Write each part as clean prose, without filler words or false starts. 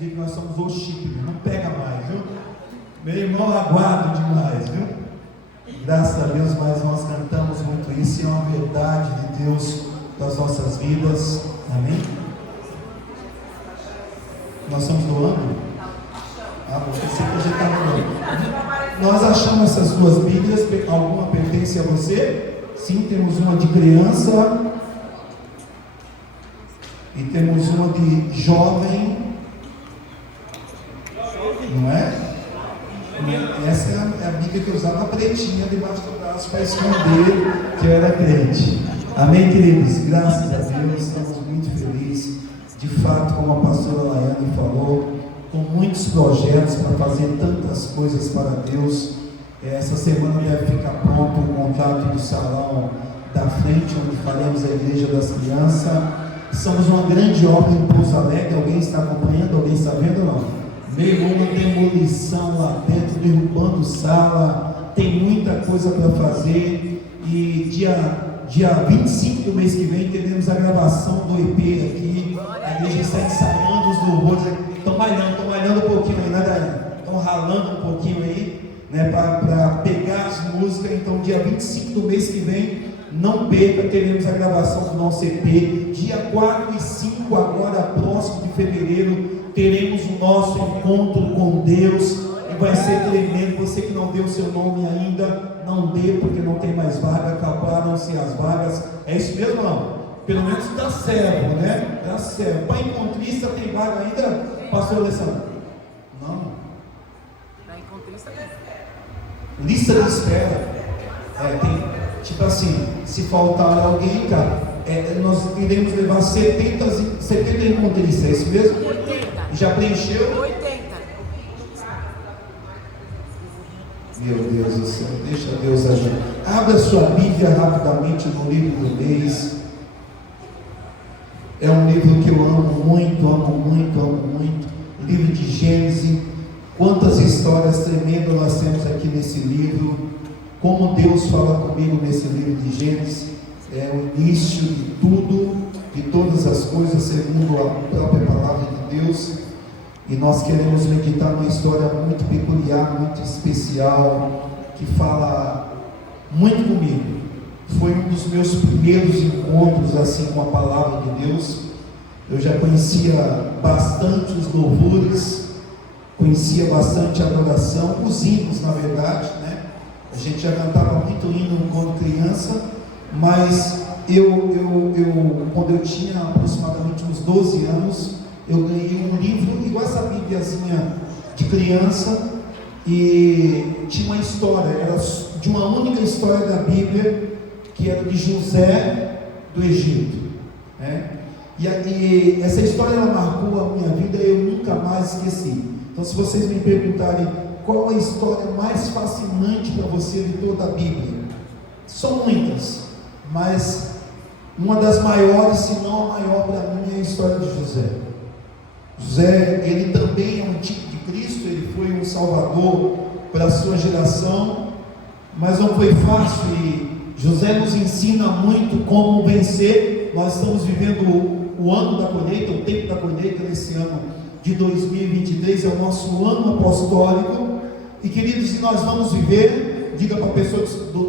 descobrir que nós somos o chip, não pega mais, viu? Meu irmão aguardo demais, viu? Graças a Deus, mas nós cantamos muito isso, e é uma verdade de Deus das nossas vidas, amém? Nós estamos doando? Você que já está doando. Nós achamos essas duas Bíblias, alguma pertence a você? Sim, temos uma de criança e temos uma de jovem, não é? Essa é a Bíblia que eu usava pretinha debaixo do braço para esconder que eu era crente. Amém, queridos? Graças a Deus, estamos muito felizes. De fato, como a pastora Laiane falou, com muitos projetos para fazer tantas coisas para Deus. Essa semana deve ficar pronto o contrato do salão da frente, onde faremos a Igreja das Crianças. Somos uma grande obra em Pouso Alegre. Alguém está acompanhando? Alguém está vendo ou não? Meu irmão, uma demolição lá dentro, derrubando sala, tem muita coisa para fazer. E dia 25 do mês que vem teremos a gravação do EP aqui. A igreja está ensaiando os louvores. Estão malhando um pouquinho aí, né, Daí? Estão ralando um pouquinho aí, né, para pegar as músicas. Então, dia 25 do mês que vem, não perca, teremos a gravação do nosso EP. Dia 4 e 5, agora próximo de fevereiro, teremos o nosso encontro com Deus, e vai ser tremendo. Você que não deu o seu nome ainda, não dê, porque não tem mais vaga, acabaram-se as vagas. É isso mesmo, não? Pelo menos dá servo, né? Dá servo. Para encontrista tem vaga ainda, pastor Alessandro? Não. Para encontrista tem. Lista de espera. Tem, tipo assim, se faltar alguém, cara, nós iremos levar 70 encontristas, é isso mesmo? 80. Já preencheu? 80. Meu Deus do céu, deixa Deus agir. Abra sua Bíblia rapidamente no livro do mês. É um livro que eu amo muito, amo muito, amo muito. Livro de Gênesis. Quantas histórias tremendas nós temos aqui nesse livro. Como Deus fala comigo nesse livro de Gênesis. É o início de tudo, de todas as coisas, segundo a própria palavra de Deus. E nós queremos meditar numa história muito peculiar, muito especial, que fala muito comigo. Foi um dos meus primeiros encontros assim com a palavra de Deus. Eu já conhecia bastante os louvores, conhecia bastante a adoração, os hinos, na verdade, né? A gente já cantava muito hino quando criança, mas quando eu tinha aproximadamente uns 12 anos, eu ganhei um livro igual essa Bíbliazinha de criança, e tinha uma história, era de uma única história da Bíblia, que era de José do Egito, né? E essa história ela marcou a minha vida e eu nunca mais esqueci. Então, se vocês me perguntarem qual a história mais fascinante para você de toda a Bíblia, são muitas, mas uma das maiores, se não a maior para mim, é a história de José. José, ele também é um tipo de Cristo, ele foi um salvador para a sua geração, mas não foi fácil, e José nos ensina muito como vencer. Nós estamos vivendo o ano da colheita, o tempo da colheita nesse ano de 2023, é o nosso ano apostólico, e queridos, se nós vamos viver, diga para a pessoa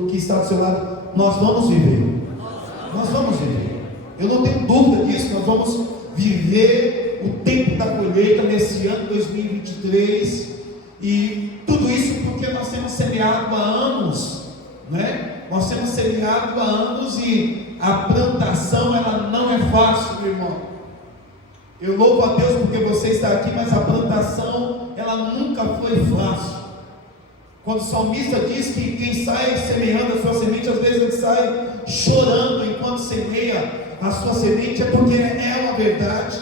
que está do seu lado, nós vamos viver, nós vamos viver, eu não tenho dúvida disso, nós vamos viver o tempo da colheita nesse ano 2023, e tudo isso porque nós temos semeado há anos, né? Nós temos semeado há anos, e a plantação ela não é fácil, meu irmão. Eu louvo a Deus porque você está aqui, mas a plantação ela nunca foi fácil. Quando o salmista diz que quem sai semeando a sua semente, às vezes ele sai chorando enquanto semeia a sua semente, é porque é uma verdade.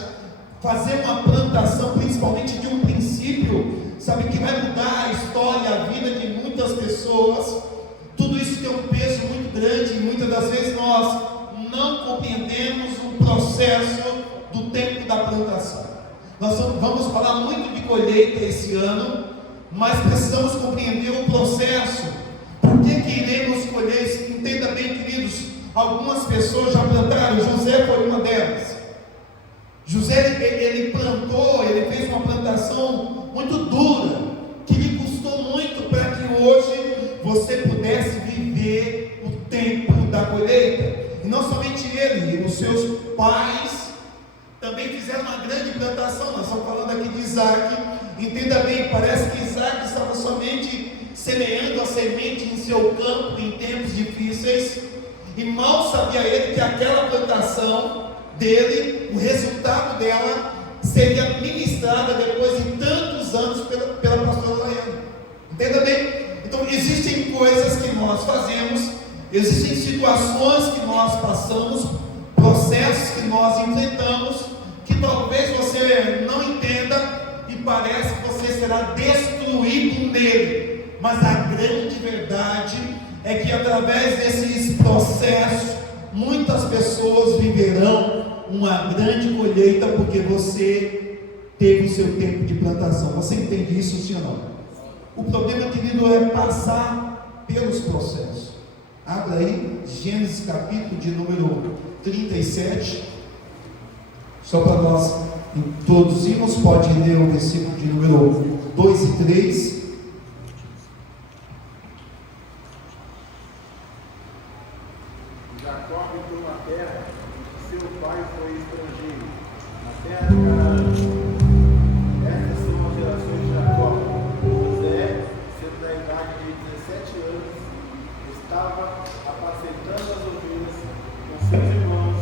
Fazer uma plantação, principalmente de um princípio, sabe, que vai mudar a história, a vida de muitas pessoas. Tudo isso tem um peso muito grande, e muitas das vezes nós não compreendemos o processo do tempo da plantação. Nós vamos falar muito de colheita esse ano, mas precisamos compreender o processo. Por que iremos colher? Entenda bem, queridos, algumas pessoas já plantaram, José foi uma delas. José, ele plantou, ele fez uma plantação você pudesse viver o tempo da colheita. E não somente ele, os seus pais também fizeram uma grande plantação. Nós estamos falando aqui de Isaac. Entenda bem, parece que Isaac estava somente semeando a semente em seu campo em tempos difíceis, e mal sabia ele que aquela plantação dele, o resultado dela, seria ministrada depois de tantos anos pela pastora Laiane. Entenda bem? Então existem coisas que nós fazemos, existem situações que nós passamos, processos que nós enfrentamos, que talvez você não entenda e parece que você será destruído nele, mas a grande verdade é que através desses processos muitas pessoas viverão uma grande colheita, porque você teve o seu tempo de plantação. Você entende isso, sim ou não? O problema, querido, é passar pelos processos. Abra aí Gênesis capítulo de número 37, só para nós introduzirmos. Pode ler o versículo de número 2 e 3. Jacó habitou na terra em que seu pai foi estrangeiro, na terra de Canaã. Estas são as gerações de Jacó. José, sendo da idade de 17 anos, estava apacentando as ovelhas com seus irmãos,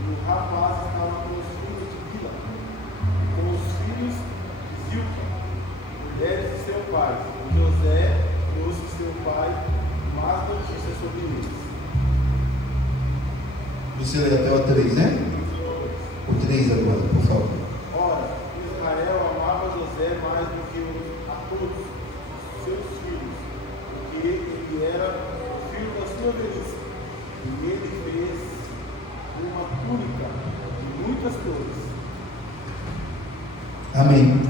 e o rapaz estava com os filhos de Bila, com os filhos de Zilpa, mulheres de seu pai. José trouxe seu pai más notícias sobre eles. Você lê até o 3, né? O 3 agora, por favor. Ora, Israel amava José mais do que a todos os seus filhos, porque ele era filho da sua velhice, e ele fez uma túnica de muitas cores. Amém.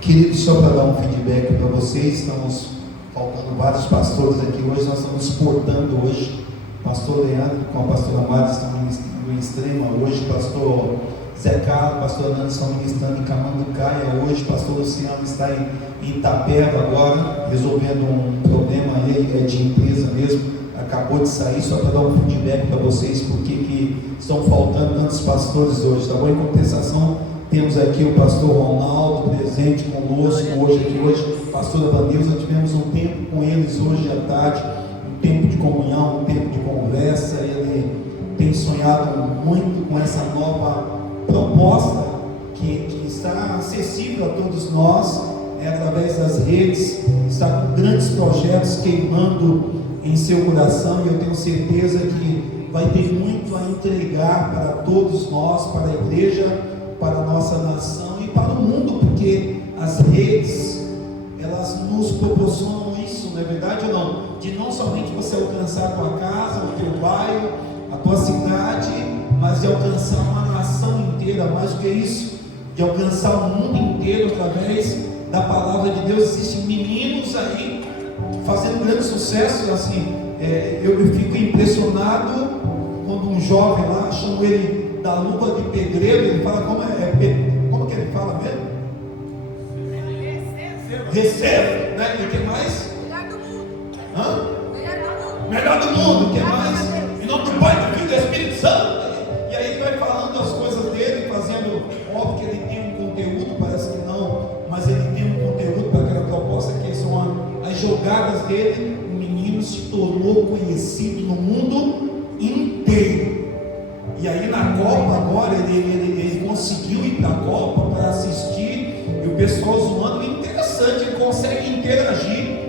Queridos, só para dar um feedback para vocês, estamos faltando vários pastores aqui hoje, nós estamos exportando hoje. Pastor Leandro com a pastora Mara estão ministrando em Extrema hoje, pastor Zé Carlos, pastor Nando estão ministrando em Camanducaia hoje, pastor Luciano está em Itapeva agora, resolvendo um problema aí de empresa mesmo, acabou de sair, só para dar um feedback para vocês, porque que estão faltando tantos pastores hoje, tá bom? Em compensação, temos aqui o pastor Ronaldo presente conosco hoje, pastora Vanilza, tivemos um tempo com eles hoje à tarde, um tempo de comunhão, um tempo de conversa. Ele tem sonhado muito com essa nova proposta que está acessível a todos nós, através das redes, está com grandes projetos queimando em seu coração, e eu tenho certeza que vai ter muito a entregar para todos nós, para a igreja, para a nossa nação e para o mundo, porque as redes, elas nos proporcionam isso, não é verdade ou não? De não somente você alcançar a tua casa, o teu bairro, a tua cidade, mas de alcançar uma nação inteira. Mais do que isso, de alcançar o mundo inteiro através da palavra de Deus. Existem meninos aí fazendo grande sucesso, assim, eu fico impressionado quando um jovem lá, chamo ele da luva de pedreiro, ele fala como que ele fala mesmo? Receba, né? E o que mais? Melhor do mundo, o que mais? Em nome do Pai, do Filho e do Espírito Santo. E aí ele vai falando as coisas dele, fazendo, óbvio que ele tem um conteúdo, parece que não, mas ele tem um conteúdo para aquela proposta, que são as jogadas dele. O menino se tornou conhecido no mundo inteiro. E aí na Copa agora, ele conseguiu ir para a Copa para assistir, e o pessoal zoando. Interessante, ele consegue interagir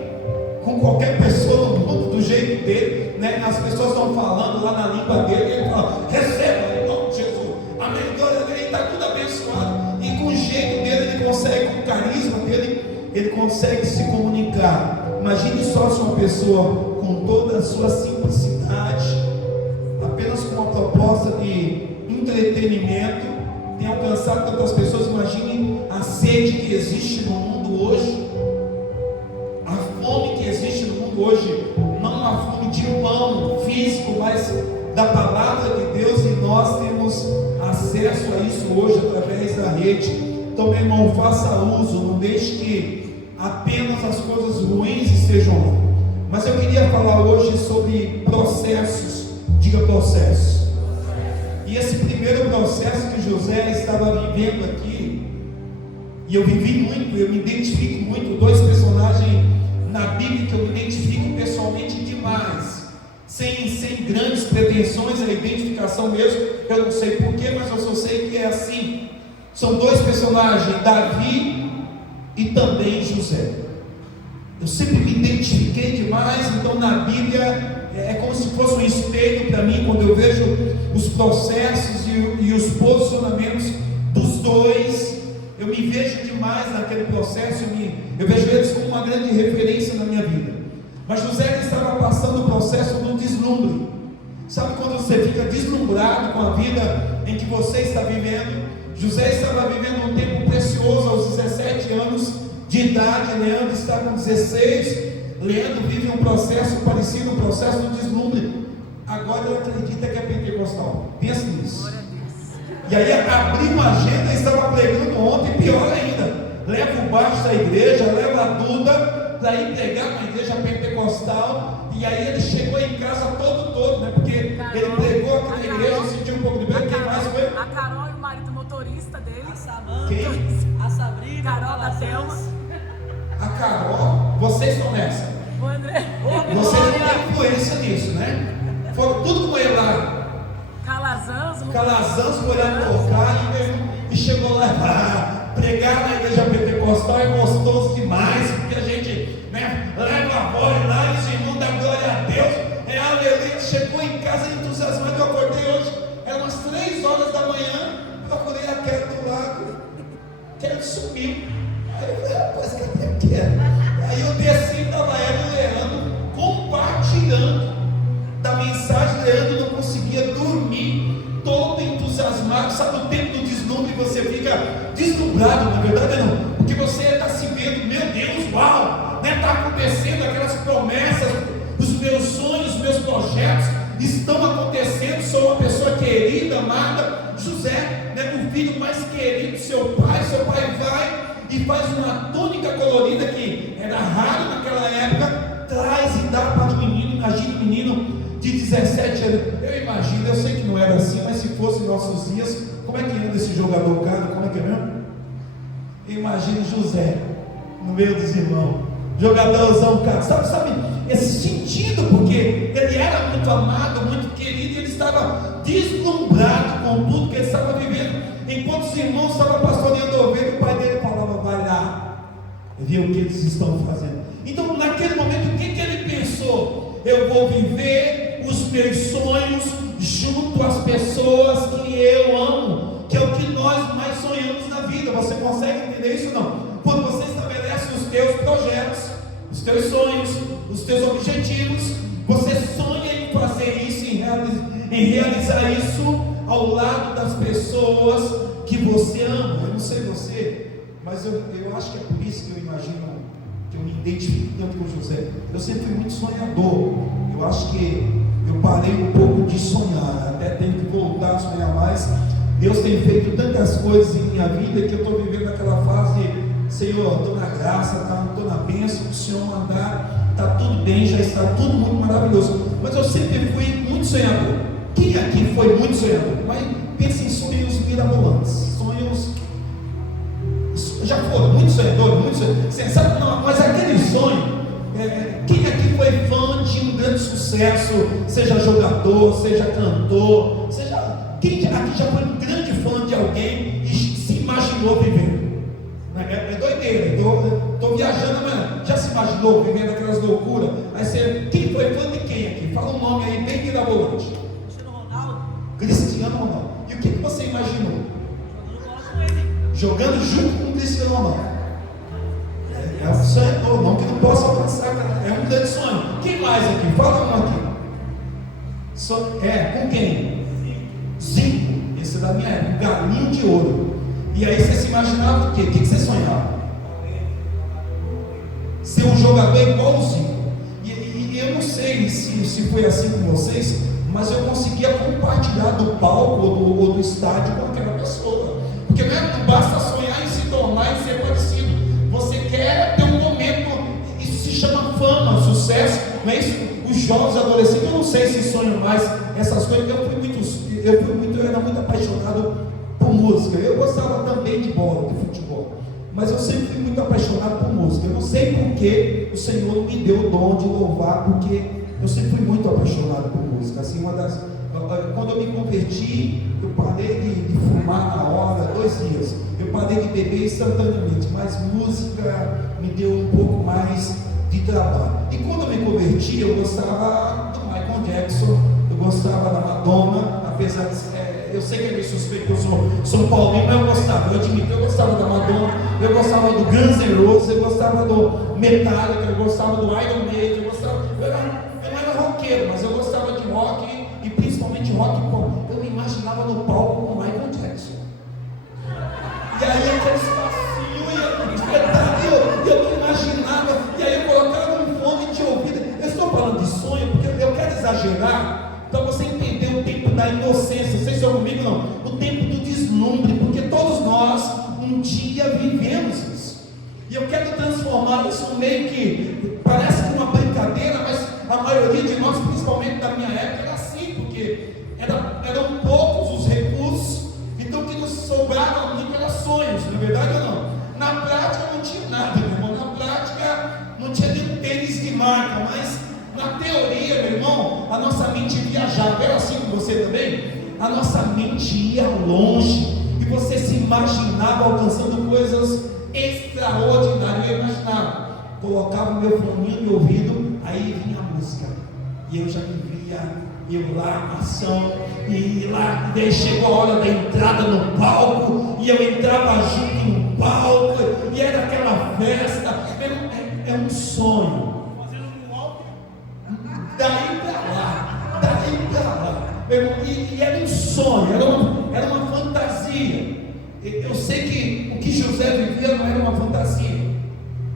com qualquer pessoa no mundo do jeito dele, né? As pessoas estão falando lá na língua dele, e ele fala, receba em nome de Jesus, amém, glória a Deus, ele está tudo abençoado, e com o jeito dele, ele consegue, com o carisma dele, ele consegue se comunicar. Imagine só se uma pessoa com toda a sua simplicidade, apenas com uma proposta de entretenimento, tem alcançado tantas pessoas. Imagine a sede que existe no mundo hoje, a fome que existe no mundo hoje, não a fome de pão físico, mas da palavra de Deus, e nós temos acesso a isso hoje através da rede. Então, meu irmão, faça uso, não deixe que apenas as coisas ruins estejam lá. Mas eu queria falar hoje sobre processos. Diga processos. E esse primeiro processo que José estava vivendo aqui, e eu vivi muito, eu me identifico muito, dois personagens na Bíblia que eu me identifico pessoalmente demais, sem grandes pretensões, a identificação mesmo, eu não sei porquê, mas eu só sei que é assim. São dois personagens, Davi e também José. Eu sempre me identifiquei demais, então na Bíblia é como se fosse um espelho para mim, quando eu vejo os processos e os posicionamentos dos dois, eu me vejo demais naquele processo, eu vejo eles como uma grande referência na minha vida. Mas José estava passando o processo do deslumbre. Sabe quando você fica deslumbrado com a vida em que você está vivendo? José estava vivendo um tempo precioso aos 17 anos de idade. Leandro está com 16. Leandro vive um processo parecido, um processo do deslumbre. Agora ele acredita que é pentecostal. Pensa nisso. E aí abriu uma agenda e estava pregando ontem, pior ainda. Leva o baixo da igreja, leva a Duda para ir pregar na igreja pentecostal. E aí ele chegou em casa todo, né? Porque Carol, ele pregou aqui na igreja, sentiu um pouco de medo. Quem mais foi? A Carol e o marido motorista dele. A Samanta. Quem? A Sabrina. Carol da Thelma. A Carol, vocês estão nessa. O André. Vocês não têm influência nisso, né? Foram tudo com ele lá. Calazans foi lá tocar e chegou lá pregar na igreja pentecostal. É gostoso demais, porque a gente, né, leva a voz lá e os irmãos dão glória a Deus. É aleluia. Chegou em casa entusiasmado. Eu acordei hoje, eram umas 3 horas da manhã. Procurei a Quero do lado. Quero subir. Aí eu falei, rapaz, cadê a Quero? Aí eu desci, estava ela e Leandro compartilhando da mensagem. Leandro não conseguia dormir, todo entusiasmado. Sabe o tempo do deslumbre? Você fica deslumbrado, na verdade não, porque você está se vendo, meu Deus, uau, né? Está acontecendo aquelas promessas, os meus sonhos, os meus projetos estão acontecendo. Sou uma pessoa querida, amada. José, né, o filho mais querido do seu pai vai e faz uma túnica colorida que era raro naquela época, traz e dá para o menino. Imagina o menino de 17 anos. Eu imagino, eu sei que não era assim, mas se fosse em nossos dias, como é que anda esse jogador, cara? Como é que é mesmo? Eu imagino José no meio dos irmãos, jogadorzão, cara, sabe esse sentido, porque ele era muito amado, muito querido, e ele estava deslumbrado com tudo que ele estava vivendo. Enquanto os irmãos estavam pastoreando a ovelha, o pai dele falava, vai lá, ver o que eles estão fazendo. Então naquele momento, o que ele pensou? Eu vou viver os meus sonhos junto às pessoas que eu amo, que é o que nós mais sonhamos na vida. Você consegue entender isso ou não? Quando você estabelece os teus projetos, os teus sonhos, os teus objetivos, você sonha em fazer isso, em realizar isso ao lado das pessoas que você ama. Eu não sei você, mas eu acho que é por isso que eu imagino, que eu me identifico tanto com José. Eu sempre fui muito sonhador. Eu acho que eu parei um pouco de sonhar, até tenho que voltar a sonhar mais. Deus tem feito tantas coisas em minha vida que eu estou vivendo aquela fase de, Senhor, estou na graça, estou na bênção, o Senhor mandar, está tudo bem, já está tudo muito maravilhoso. Mas eu sempre fui muito sonhador. Quem aqui foi muito sonhador? Mas pense em sonhos mirabolantes, sonhos, já foram muito sonhadores, muito sonhadores. Você sabe, não, mas aquele sonho, quem aqui foi fã de um grande sucesso, seja jogador, seja cantor, quem aqui já foi um grande fã de alguém e se imaginou vivendo? É doideira, estou viajando, mas já se imaginou vivendo aquelas loucuras? Aí quem foi fã de quem aqui? Fala um nome aí bem mirabolante. Cristiano Ronaldo. E o que você imaginou? Jogando junto com o Cristiano Ronaldo. É um sonhador, não que não possa alcançar, é um grande sonho. Quem mais aqui? Fala um aqui. Com quem? Zico. Esse é da minha época, galinho de ouro. E aí você se imaginava o quê? O que você sonhava? Ser um jogador igual o Zico. E eu não sei se foi assim com vocês, mas eu conseguia compartilhar do palco ou do estádio com aquela pessoa. Porque não basta sonhar em se tornar e ser parecido. Você quer ter um momento, isso se chama fama, sucesso, jovens, adolescentes, eu não sei se sonham mais essas coisas. Eu era muito apaixonado por música. Eu gostava também de bola, de futebol, mas eu sempre fui muito apaixonado por música. Eu não sei porque o Senhor me deu o dom de louvar, porque eu sempre fui muito apaixonado por música. Assim, quando eu me converti, eu parei de fumar na hora, 2 dias. Eu parei de beber instantaneamente, mas música me deu um pouco mais de trabalho. E quando eu me converti, eu gostava do Michael Jackson, eu gostava da Madonna, apesar de eu sei que é meio suspeito, eu sou São Paulinho, mas eu gostava, eu admito, eu gostava da Madonna, eu gostava do Guns N' Roses, eu gostava do Metallica, eu gostava do Iron Maiden, eu não era roqueiro, mas eu gostava de rock, e principalmente rock pop. Eu me imaginava no palco com o Michael Jackson, e aí aquele espacinho, eu me imaginava, e aí eu colocava um fone de ouvido. Eu estou falando de sonho, porque eu quero exagerar, para você entender o tempo da inocência. Vocês estão comigo? Não? O tempo do deslumbre, porque todos nós um dia vivemos isso, e eu quero transformar isso meio que parece que uma brincadeira, mas a maioria de nós, principalmente da minha época, era assim, porque eram poucos os recursos, então o que nos sobrava muito era sonhos, não é verdade ou não? Na prática não tinha nada, meu irmão. Na prática não tinha nem tênis de marca, mas na teoria, meu irmão, a nossa mente viajava. Era assim com você também? A nossa mente ia longe e você se imaginava alcançando coisas extraordinárias. Eu imaginava, colocava o meu foninho no ouvido, aí vinha a música, e eu já me via, eu lá, ação, e lá, daí chegou a hora da entrada no palco, e eu entrava junto no palco, e era aquela festa. É um sonho. Daí para lá, e era um sonho, era uma fantasia. Eu sei que o que José vivia não era uma fantasia.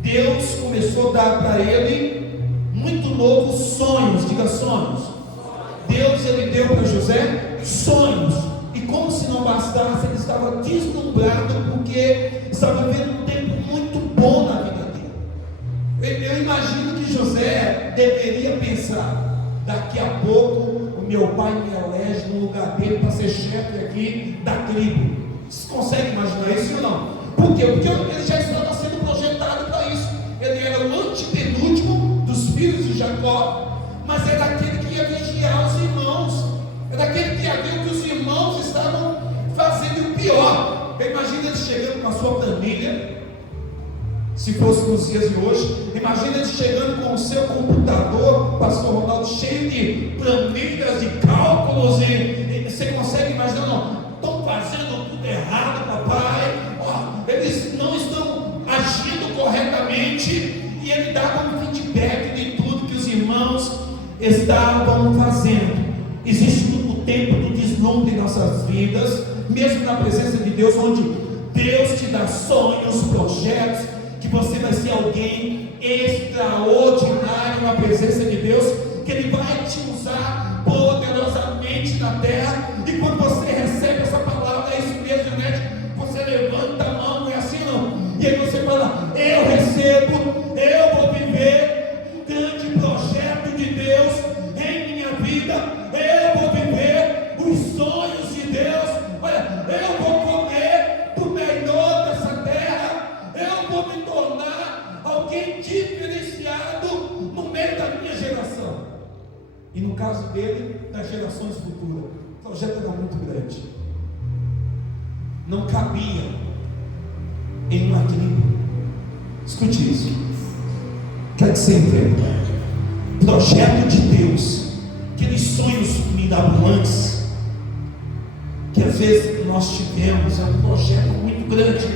Deus começou a dar para ele, muito novo, sonhos. Diga sonhos. Deus, ele deu para José sonhos, e como se não bastasse, ele estava deslumbrado, porque estava vivendo um tempo muito bom na vida dele. Eu imagino que José deveria pensar: daqui a pouco o meu pai me elege no lugar dele para ser chefe aqui da tribo. Vocês conseguem imaginar isso ou não? Por quê? Porque ele já estava sendo projetado para isso. Ele era o antepenúltimo dos filhos de Jacó, mas era aquele que ia vigiar os irmãos, era aquele que ia ver o que os irmãos estavam fazendo o pior. Imagina ele chegando com a sua planilha, se fosse nos dias de hoje. Imagina ele chegando com o seu computador, pastor Ronaldo, cheio de planilhas, de cálculos, e você consegue imaginar? Não, estão fazendo tudo errado, papai, eles não estão agindo corretamente, e ele dá como feedback de tudo que os irmãos estavam fazendo. Existe o tempo do deslumbre em nossas vidas, mesmo na presença de Deus, onde Deus te dá sonhos, projetos, que você vai ser alguém extraordinário na presença de Deus, que Ele vai te usar poderosamente na terra. E quando você recebe essa palavra, é isso mesmo, Janete, você levanta a mão, não é assim não? E aí você fala: eu recebo, eu vou viver um grande projeto de Deus em minha vida, eu vou viver os sonhos de Deus. Olha, eu vou comer do melhor dessa terra, eu vou me tornar alguém diferenciado no meio da minha geração. E no caso dele, das gerações futuras, o projeto era muito grande, não cabia em uma tribo. Escute isso, quero que você entenda. Projeto de Deus, aqueles sonhos mirabolantes que às vezes nós tivemos, é um projeto muito grande,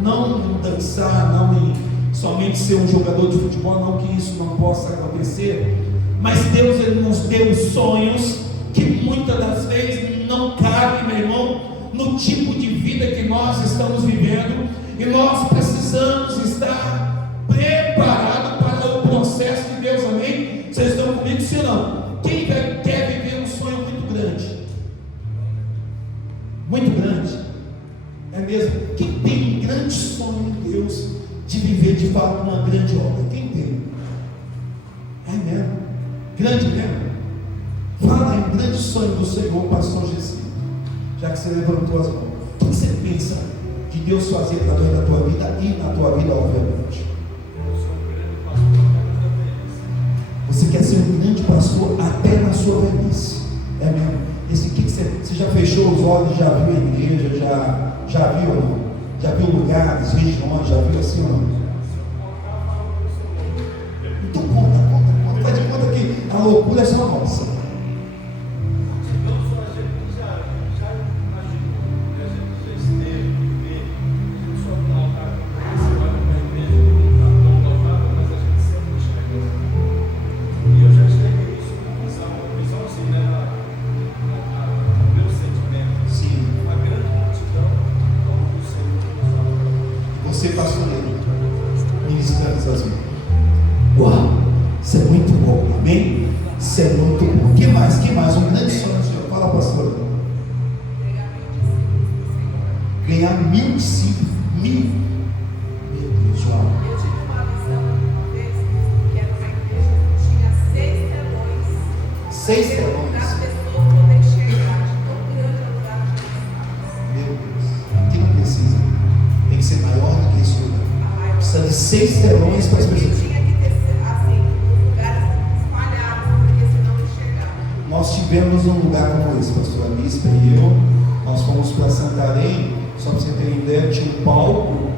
não dançar, não em somente ser um jogador de futebol, não que isso não possa acontecer, mas Deus, Ele nos deu sonhos que muitas das vezes não cabem, meu irmão, no tipo de vida que nós estamos vivendo, e nós precisamos estar preparados para o processo de Deus. Amém? Vocês estão comigo, se não? Quem quer viver um sonho muito grande? Muito grande? É mesmo? Quem tem um grande sonho em Deus de viver de fato uma grande obra? Quem tem? É mesmo? Grande mesmo? Fala aí, um grande sonho do Senhor, pastor Gessi. Já que você levantou as mãos, o que você pensa de Deus fazer através da tua vida e na tua vida, obviamente? Você quer ser um grande pastor até na sua velhice. É mesmo? Você já fechou os olhos, já viu a igreja, já viu ou não? Já viu lugares, regiões, já viu assim ou não? Então conta, faz de conta que a loucura é só nossa. Você pastoreiro, ministrando essas vidas. Uau, isso é muito bom, amém? Isso é muito bom. O que mais? Um grande sonho, Senhor. Fala, pastor. Ganhar 1.000 discípulos. 1.000. Meu Deus, uau. Eu tive uma visão uma vez, que era uma igreja que tinha 6 telões. 6 telões. Para as pessoas poderem chegar de tão grande a lugar de Jesus. Meu Deus, aqui não precisa. Tem que ser maior do que isso. Precisa de 6 telões para as pessoas. E tinha que ter, assim, lugares espalhados, porque senão não chegava. Nós tivemos um lugar como esse, pastor Alispa e eu. Nós fomos para Santarém, só para você ter ideia, tinha um palco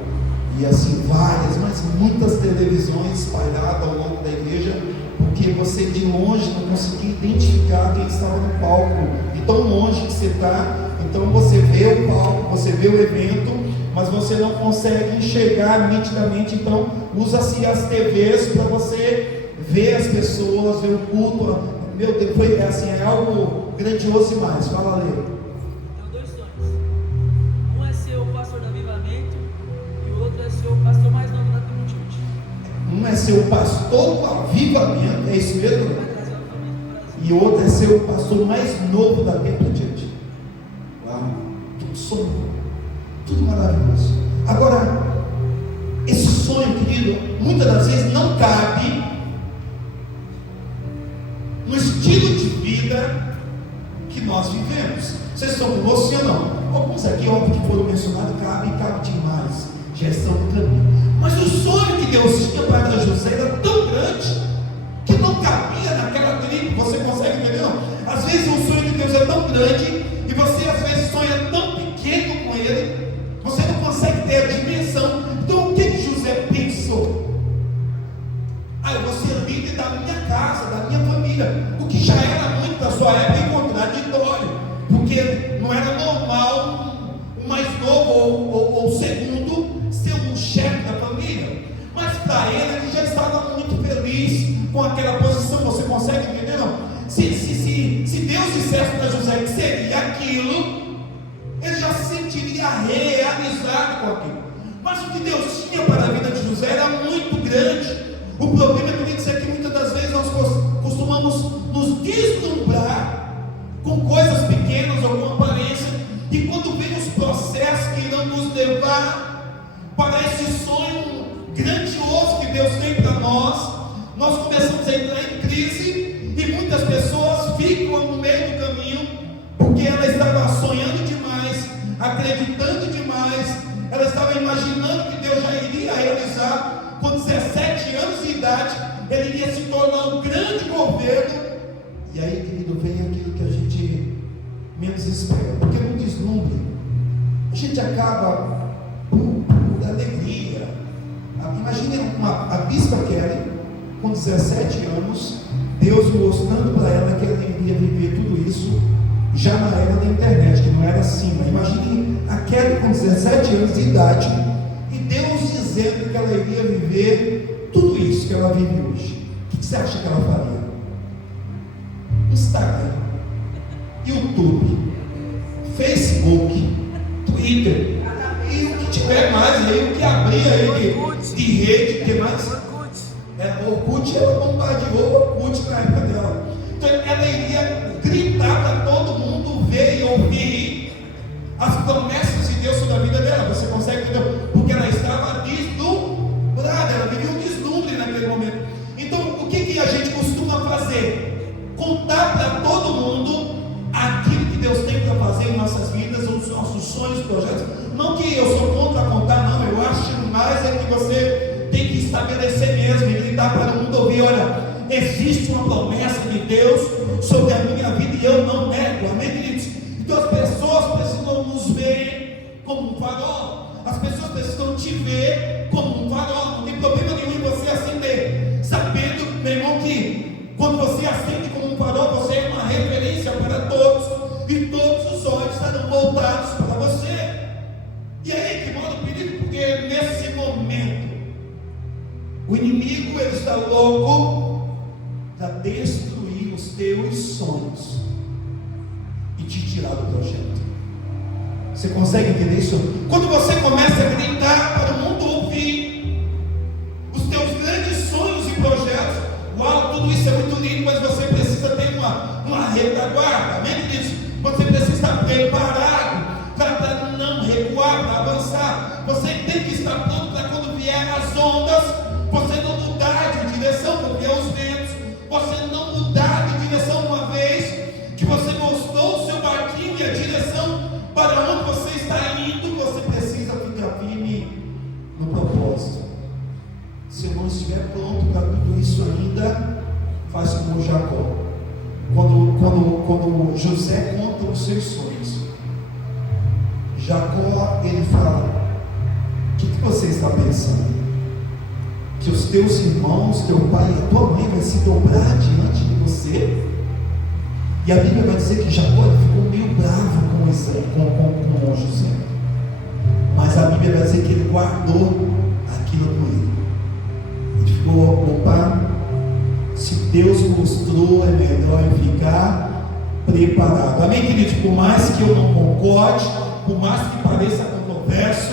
e assim várias, mas muitas televisões espalhadas ao longo da igreja, porque você de longe não conseguia identificar quem estava no palco, de tão longe que você está. Então você vê o palco, você vê o evento, mas você não consegue enxergar nitidamente. Então usa-se as TVs para você ver as pessoas, ver o culto. Meu Deus, foi assim, é algo grandioso demais. Fala, Lê. Tenho 2 sonhos. Um é ser o pastor do avivamento e o outro é ser o pastor mais novo da Multitude. Um é ser o pastor do avivamento, é isso mesmo? Vai trazer o avivamento para o Brasil. E outro é ser o pastor mais novo da Templo Church. Uau, tudo sonho, tudo maravilhoso. Agora, esse sonho, querido, muitas das vezes não cabe no estilo de vida que nós vivemos. Vocês estão com você ou não? Alguns aqui, óbvio que foram mencionados, cabe demais. Já estão no caminho. Mas o sonho que Deus tinha para José era tão grande que não cabia naquela tribo. Você consegue entender? Não? Às vezes o sonho de Deus é tão grande e você às vezes sonha tão pequeno com ele, você não consegue ter a dimensão. Então o que José pensou? Eu vou ser líder da minha casa, da minha família, o que já era muito da sua época e contraditório, porque não era normal o mais novo ou o segundo ser o chefe da família, mas para ele já estava muito feliz com aquela posição. Você consegue entender? Não? Se Deus dissesse para José que seria aquilo, ele já se sentiria realizado com aquilo. Mas o que Deus tinha para a vida de José era muito grande. O problema é que muitas das vezes nós costumamos nos deslumbrar com coisas pequenas ou com aparência, e quando vem os processos que irão nos levar para esse sonho grandioso que Deus tem para nós começamos a entrar em crise, e muitas pessoas ficam no meio do caminho, porque ela estava sonhando demais, acreditando demais, ela estava imaginando que Deus já iria realizar. Com 17 anos de idade, ele iria se tornar um grande governo. E aí, querido, vem aquilo que a gente menos espera, porque no deslumbre a gente acaba por alegria. Imagine a Bispa Kelly com 17 anos, Deus mostrando para ela que ela iria viver tudo isso já na era da internet, que não era assim. Mas imagine a Kelly com 17 anos de idade e Deus dizendo que ela iria viver tudo isso que ela vive hoje. O que você acha que ela faria? Instagram, YouTube, Facebook, Twitter, e o que tiver mais aí, o que abrir aí de rede, o que mais? Orkut, ela bombardeou o Orkut na época dela. Então ela iria gritar para todo mundo ver e ouvir as promessas de Deus sobre a vida dela. Você consegue entender? Porque ela estava deslumbrada, ela vivia um deslumbre naquele momento. Então o que a gente costuma fazer? você tem que estabelecer mesmo e gritar para o mundo ouvir: olha, existe uma promessa de Deus sobre a minha vida e eu não nego. Amém, queridos? Então as pessoas precisam nos ver como um farol. As pessoas precisam te ver como um farol. Não tem problema nenhum em você acender, sabendo, meu irmão, que quando você acende como um farol, você é uma referência para todos, e todos os olhos estarão voltados para você. E aí que mora o perigo, porque nesse momento o inimigo, ele está louco para destruir os teus sonhos e te tirar do projeto. Você consegue entender isso? Quando você começa a gritar para o mundo ouvir os teus grandes sonhos e projetos, uau, tudo isso é muito lindo, mas você precisa ter uma retaguarda. Amém, queridos? Você precisa estar preparado para não recuar, para avançar. Você tem que estar pronto para quando vier as ondas, você não mudar de direção, porque é os ventos, você não mudar de direção uma vez que você mostrou o seu barquinho e a direção para onde você está indo. Você precisa ficar firme no propósito. Se eu não estiver pronto para tudo isso ainda, faz como Jacó. Quando José conta os seus sonhos, Jacó, ele fala: o que você está pensando? Que os teus irmãos, teu pai e a tua mãe vai se dobrar diante de você? E a Bíblia vai dizer que Jacó ficou meio bravo com José, mas a Bíblia vai dizer que ele guardou aquilo com ele. Ele ficou: opa, se Deus mostrou, é melhor eu ficar preparado. Amém, queridos? Por mais que eu não concorde, por mais que pareça controverso,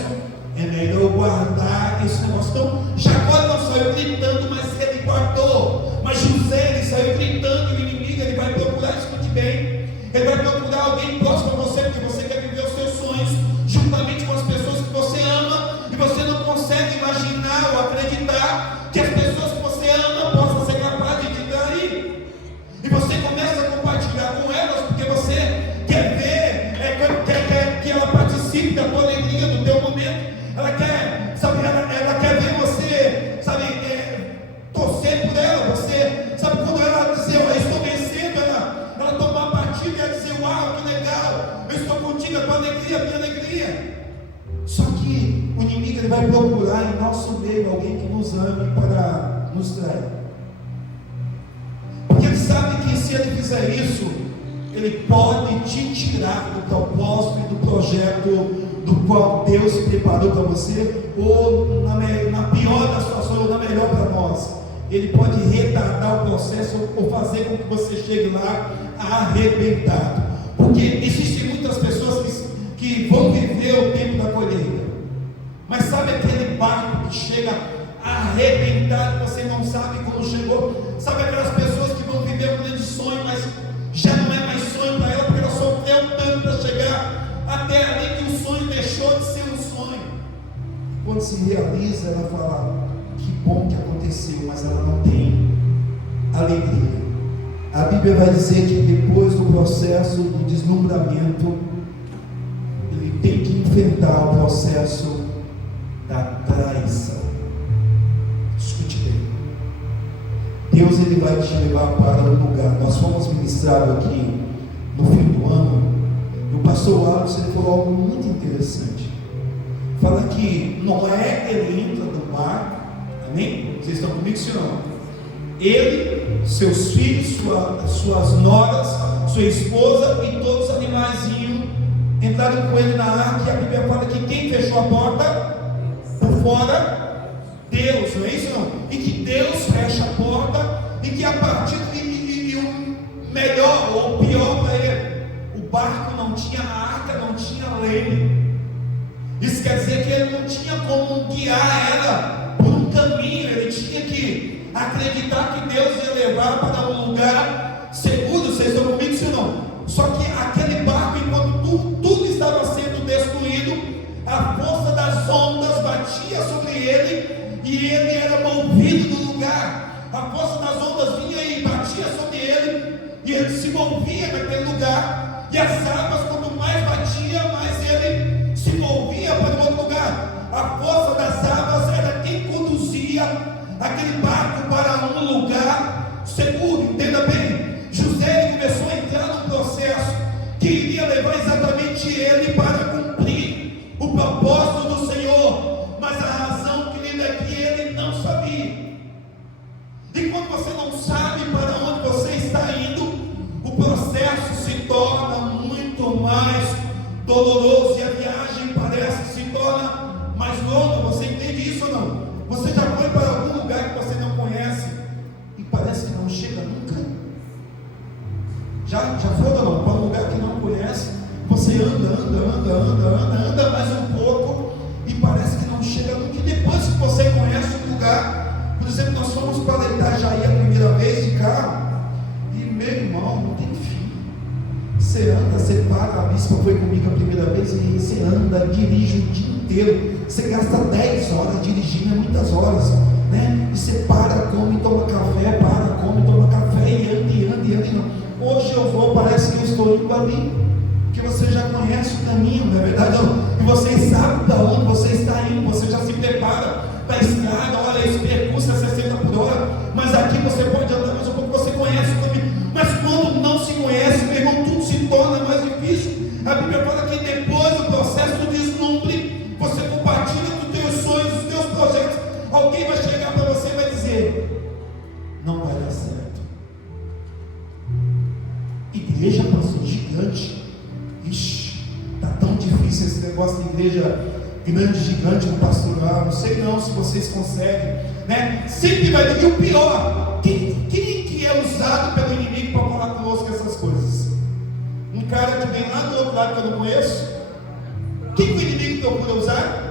é melhor eu guardar esse negócio. Então Jacó não saiu gritando, mas ele guardou. Mas José, ele saiu gritando, e o inimigo, ele vai procurar, escute bem, ele vai procurar alguém próximo a você, porque você quer viver os seus sonhos juntamente com as pessoas que você ama, e você não consegue imaginar ou acreditar que as pessoas que você ama possam ser capazes de te trair. E você começa a compartilhar com elas, porque você quer ver, quer que ela participe da tua alegria, do teu momento. Ela quer, sabe, ela quer ver você, sabe, torcer por ela. Você, sabe, quando ela dizer: eu estou vencendo, ela tomar partido e ela dizer: uau, que legal, eu estou contigo, a tua alegria, a minha alegria. Só que o inimigo, ele vai procurar em nosso meio alguém que nos ame para nos trair, porque ele sabe que se ele fizer isso, ele pode te tirar do propósito e do projeto do qual Deus preparou para você, ou na pior das situações, ou na melhor para nós, ele pode retardar o processo ou fazer com que você chegue lá arrebentado. Porque existem muitas pessoas que vão viver o tempo da colheita, mas sabe aquele barco que chega arrebentado, você não sabe como chegou? Sabe aquelas pessoas que vão viver um grande sonho, mas já não é mais sonho para ela, porque ela sofreu tanto para chegar até ali que o sonho deixou de ser um sonho. E quando se realiza, ela fala: que bom que aconteceu, mas ela não tem alegria. A Bíblia vai dizer que depois do processo do deslumbramento, ele tem que enfrentar o processo da traição. Escute bem. Deus, ele vai te levar para um lugar. Nós fomos ministrados aqui no fim do ano, e o pastor Wallace, ele falou algo muito interessante. Fala que Noé, ele entra no barco. Amém? Vocês estão comigo, senhor? Ele, seus filhos, suas noras, sua esposa e todos os animaizinhos entraram com ele na arca. E a Bíblia fala que quem fechou a porta por fora? Deus, não é isso não? E que Deus fecha a porta, e que a partir de o melhor ou o pior para ele, o barco não tinha arca, não tinha leme. Isso quer dizer que ele não tinha como guiar ela por um caminho. Ele tinha que acreditar que Deus ia levar para um lugar seguro. Vocês estão comigo, sim ou não? Só que aquele barco, enquanto tudo estava sendo destruído, a força das ondas batia sobre ele, e ele era movido do lugar. A força das ondas vinha e batia sobre ele, e ele se movia naquele lugar. E as águas, quanto mais batia, mais ele se movia para o outro lugar. A força das águas era quem Mas Lona, você entende isso ou não? Você já foi para algum lugar que você não conhece e parece que não chega nunca? Já foi ou não? Para um lugar que não conhece, você anda mais um pouco e parece que não chega nunca. E depois que você conhece o lugar, por exemplo, nós fomos para Itajaí a primeira vez de carro e, meu irmão, não tem fim. Você anda, você para, a bispa foi comigo a primeira vez e você anda, dirige o dia inteiro. Você gasta 10 horas dirigindo, é muitas horas, né? E você para, come, toma café, e anda. Hoje eu vou, parece que eu estou indo ali, porque você já conhece o caminho, não é verdade? E você sabe para onde você está indo, você já se prepara para a estrada. Olha, esse percurso é 60 por hora, mas aqui você pode andar mais um pouco, você conhece o caminho. Mas quando não se conhece, meu irmão, tudo se torna mais difícil. A Bíblia fala que depois do processo do deslumbre, você compartilha dos teus sonhos, dos teus projetos. Alguém vai chegar para você e vai dizer: não vai dar certo. Igreja, pastor, gigante. Ixi, está tão difícil esse negócio de igreja grande, gigante no pastoral. Não sei não se vocês conseguem, né? Sempre vai ter. E o pior, quem que é usado pelo inimigo para falar conosco essas coisas? Um cara que vem lá do outro lado que eu não conheço. Quem que o inimigo procura usar?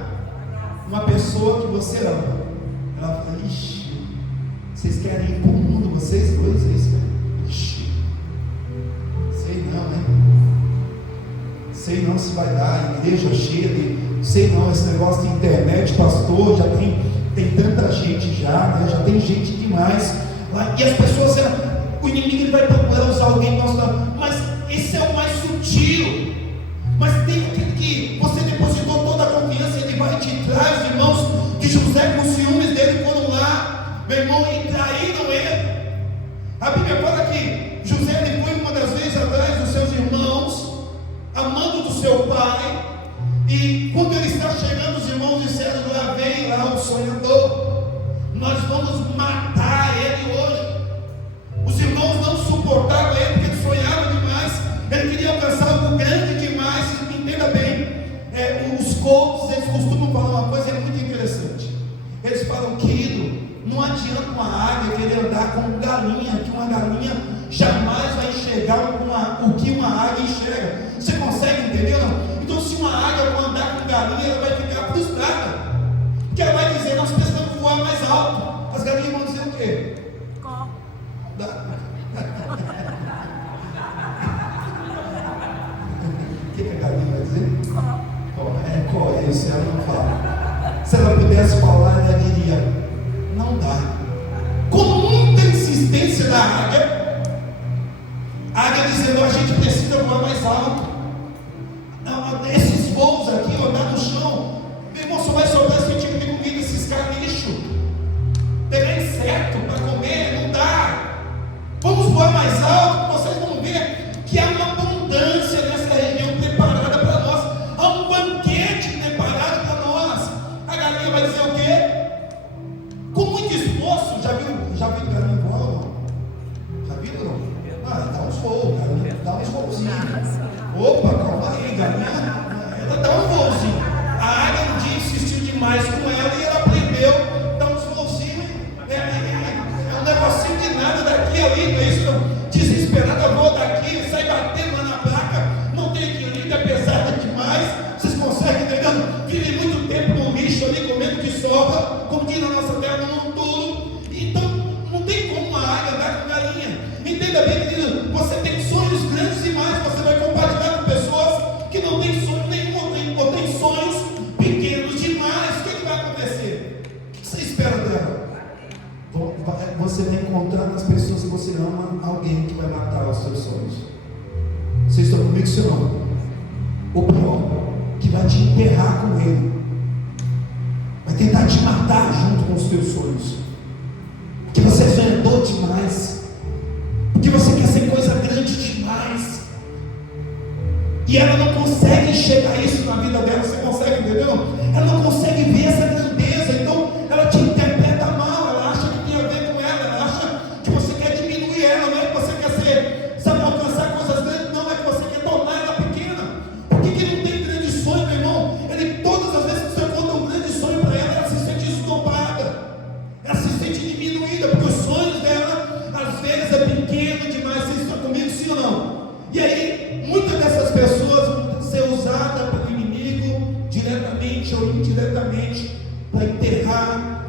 Uma pessoa que você ama. Ela fala: ixi, vocês querem ir para o mundo, vocês dois, é isso, velho? Ixi, sei não, né? Sei não se vai dar, igreja cheia de... Sei não, esse negócio de internet, pastor, já tem tanta gente já, né? Já tem gente demais lá, e as pessoas, o inimigo ele vai procurar usar alguém, mas esse é o mais sutil. Mas tem aquele que você depositou toda a confiança, ele vai te trazer. Os irmãos de José, com ciúmes dele, foram lá, meu irmão, e traíram ele. A Bíblia fala que José ele foi uma das vezes atrás dos seus irmãos, amando do seu pai, e quando ele está chegando, os irmãos disseram: lá vem lá o sonhador, nós vamos matar ele hoje. Os irmãos não suportavam ele, porque ele sonhava demais, ele queria alcançar algo grande demais. Entenda bem, os coaches, eles costumam falar uma coisa muito interessante. Eles falam: querido, não adianta uma águia querer andar com galinha, que uma galinha jamais vai enxergar o que uma águia enxerga. Você consegue entender, não? Então, se uma águia for andar com galinha, ela vai ficar frustrada, porque ela vai dizer: nós precisamos voar mais alto. As galinhas vão dizer o quê? Có. O que a galinha vai dizer? Qual é esse? Ela não fala. Se ela pudesse falar, ela diria: não dá. Com muita insistência da águia, a águia dizendo: a gente precisa voar mais alto. Esses voos aqui, andar no chão, meu irmão, só vai sobrar esse tipo de comida, esses carnichos. Pegar inseto para comer, não dá. Vamos voar mais alto, vocês vão ver que há uma abundância nessa região preparada para nós. Há um banquete preparado para nós. A galinha vai dizer o quê? Com muito esforço. Já viu galinha voar? Já viu não? Dá uns voos, galinha, dá uns voozinhos. Opa, calma aí, galinha, ela dá um voozinho. A águia um dia insistiu demais com ela e ela aprendeu a dar uns voozinhos. É um negocinho de nada daqui ali, não é isso? Desesperada, voa daqui, sai batendo lá na placa, não tem equilíbrio, é pesada demais. Vocês conseguem entender? Vivem muito tempo no lixo ali, comendo que sobra, como diz na nossa terra, num tudo. Então, não tem como uma águia andar com galinha. Entenda bem, querido, você tem sonhos grandes demais, você vai compartilhar com pessoas que não têm sonho nenhum, ou têm sonhos pequenos demais. O que vai acontecer? O que você espera dela? Você vai encontrar nas pessoas que você ama alguém que vai matar os seus sonhos. Vocês estão comigo, senhor? Não? Ou pior, que vai te enterrar com ele, vai tentar te matar junto com os teus sonhos, porque você é sonhador demais, porque você quer ser coisa grande demais, e ela não consegue enxergar isso na vida dela. Você consegue entender? Ela não consegue ver essa grandeza, então ela te interpreta mal. Ela acha que tem a ver com ela acha que você quer diminuir ela, não é que você quer ser, sabe, alcançar coisas grandes, não, é que você quer tornar ela pequena. Por que não tem grande sonho, meu irmão? Todas as vezes que você conta um grande sonho,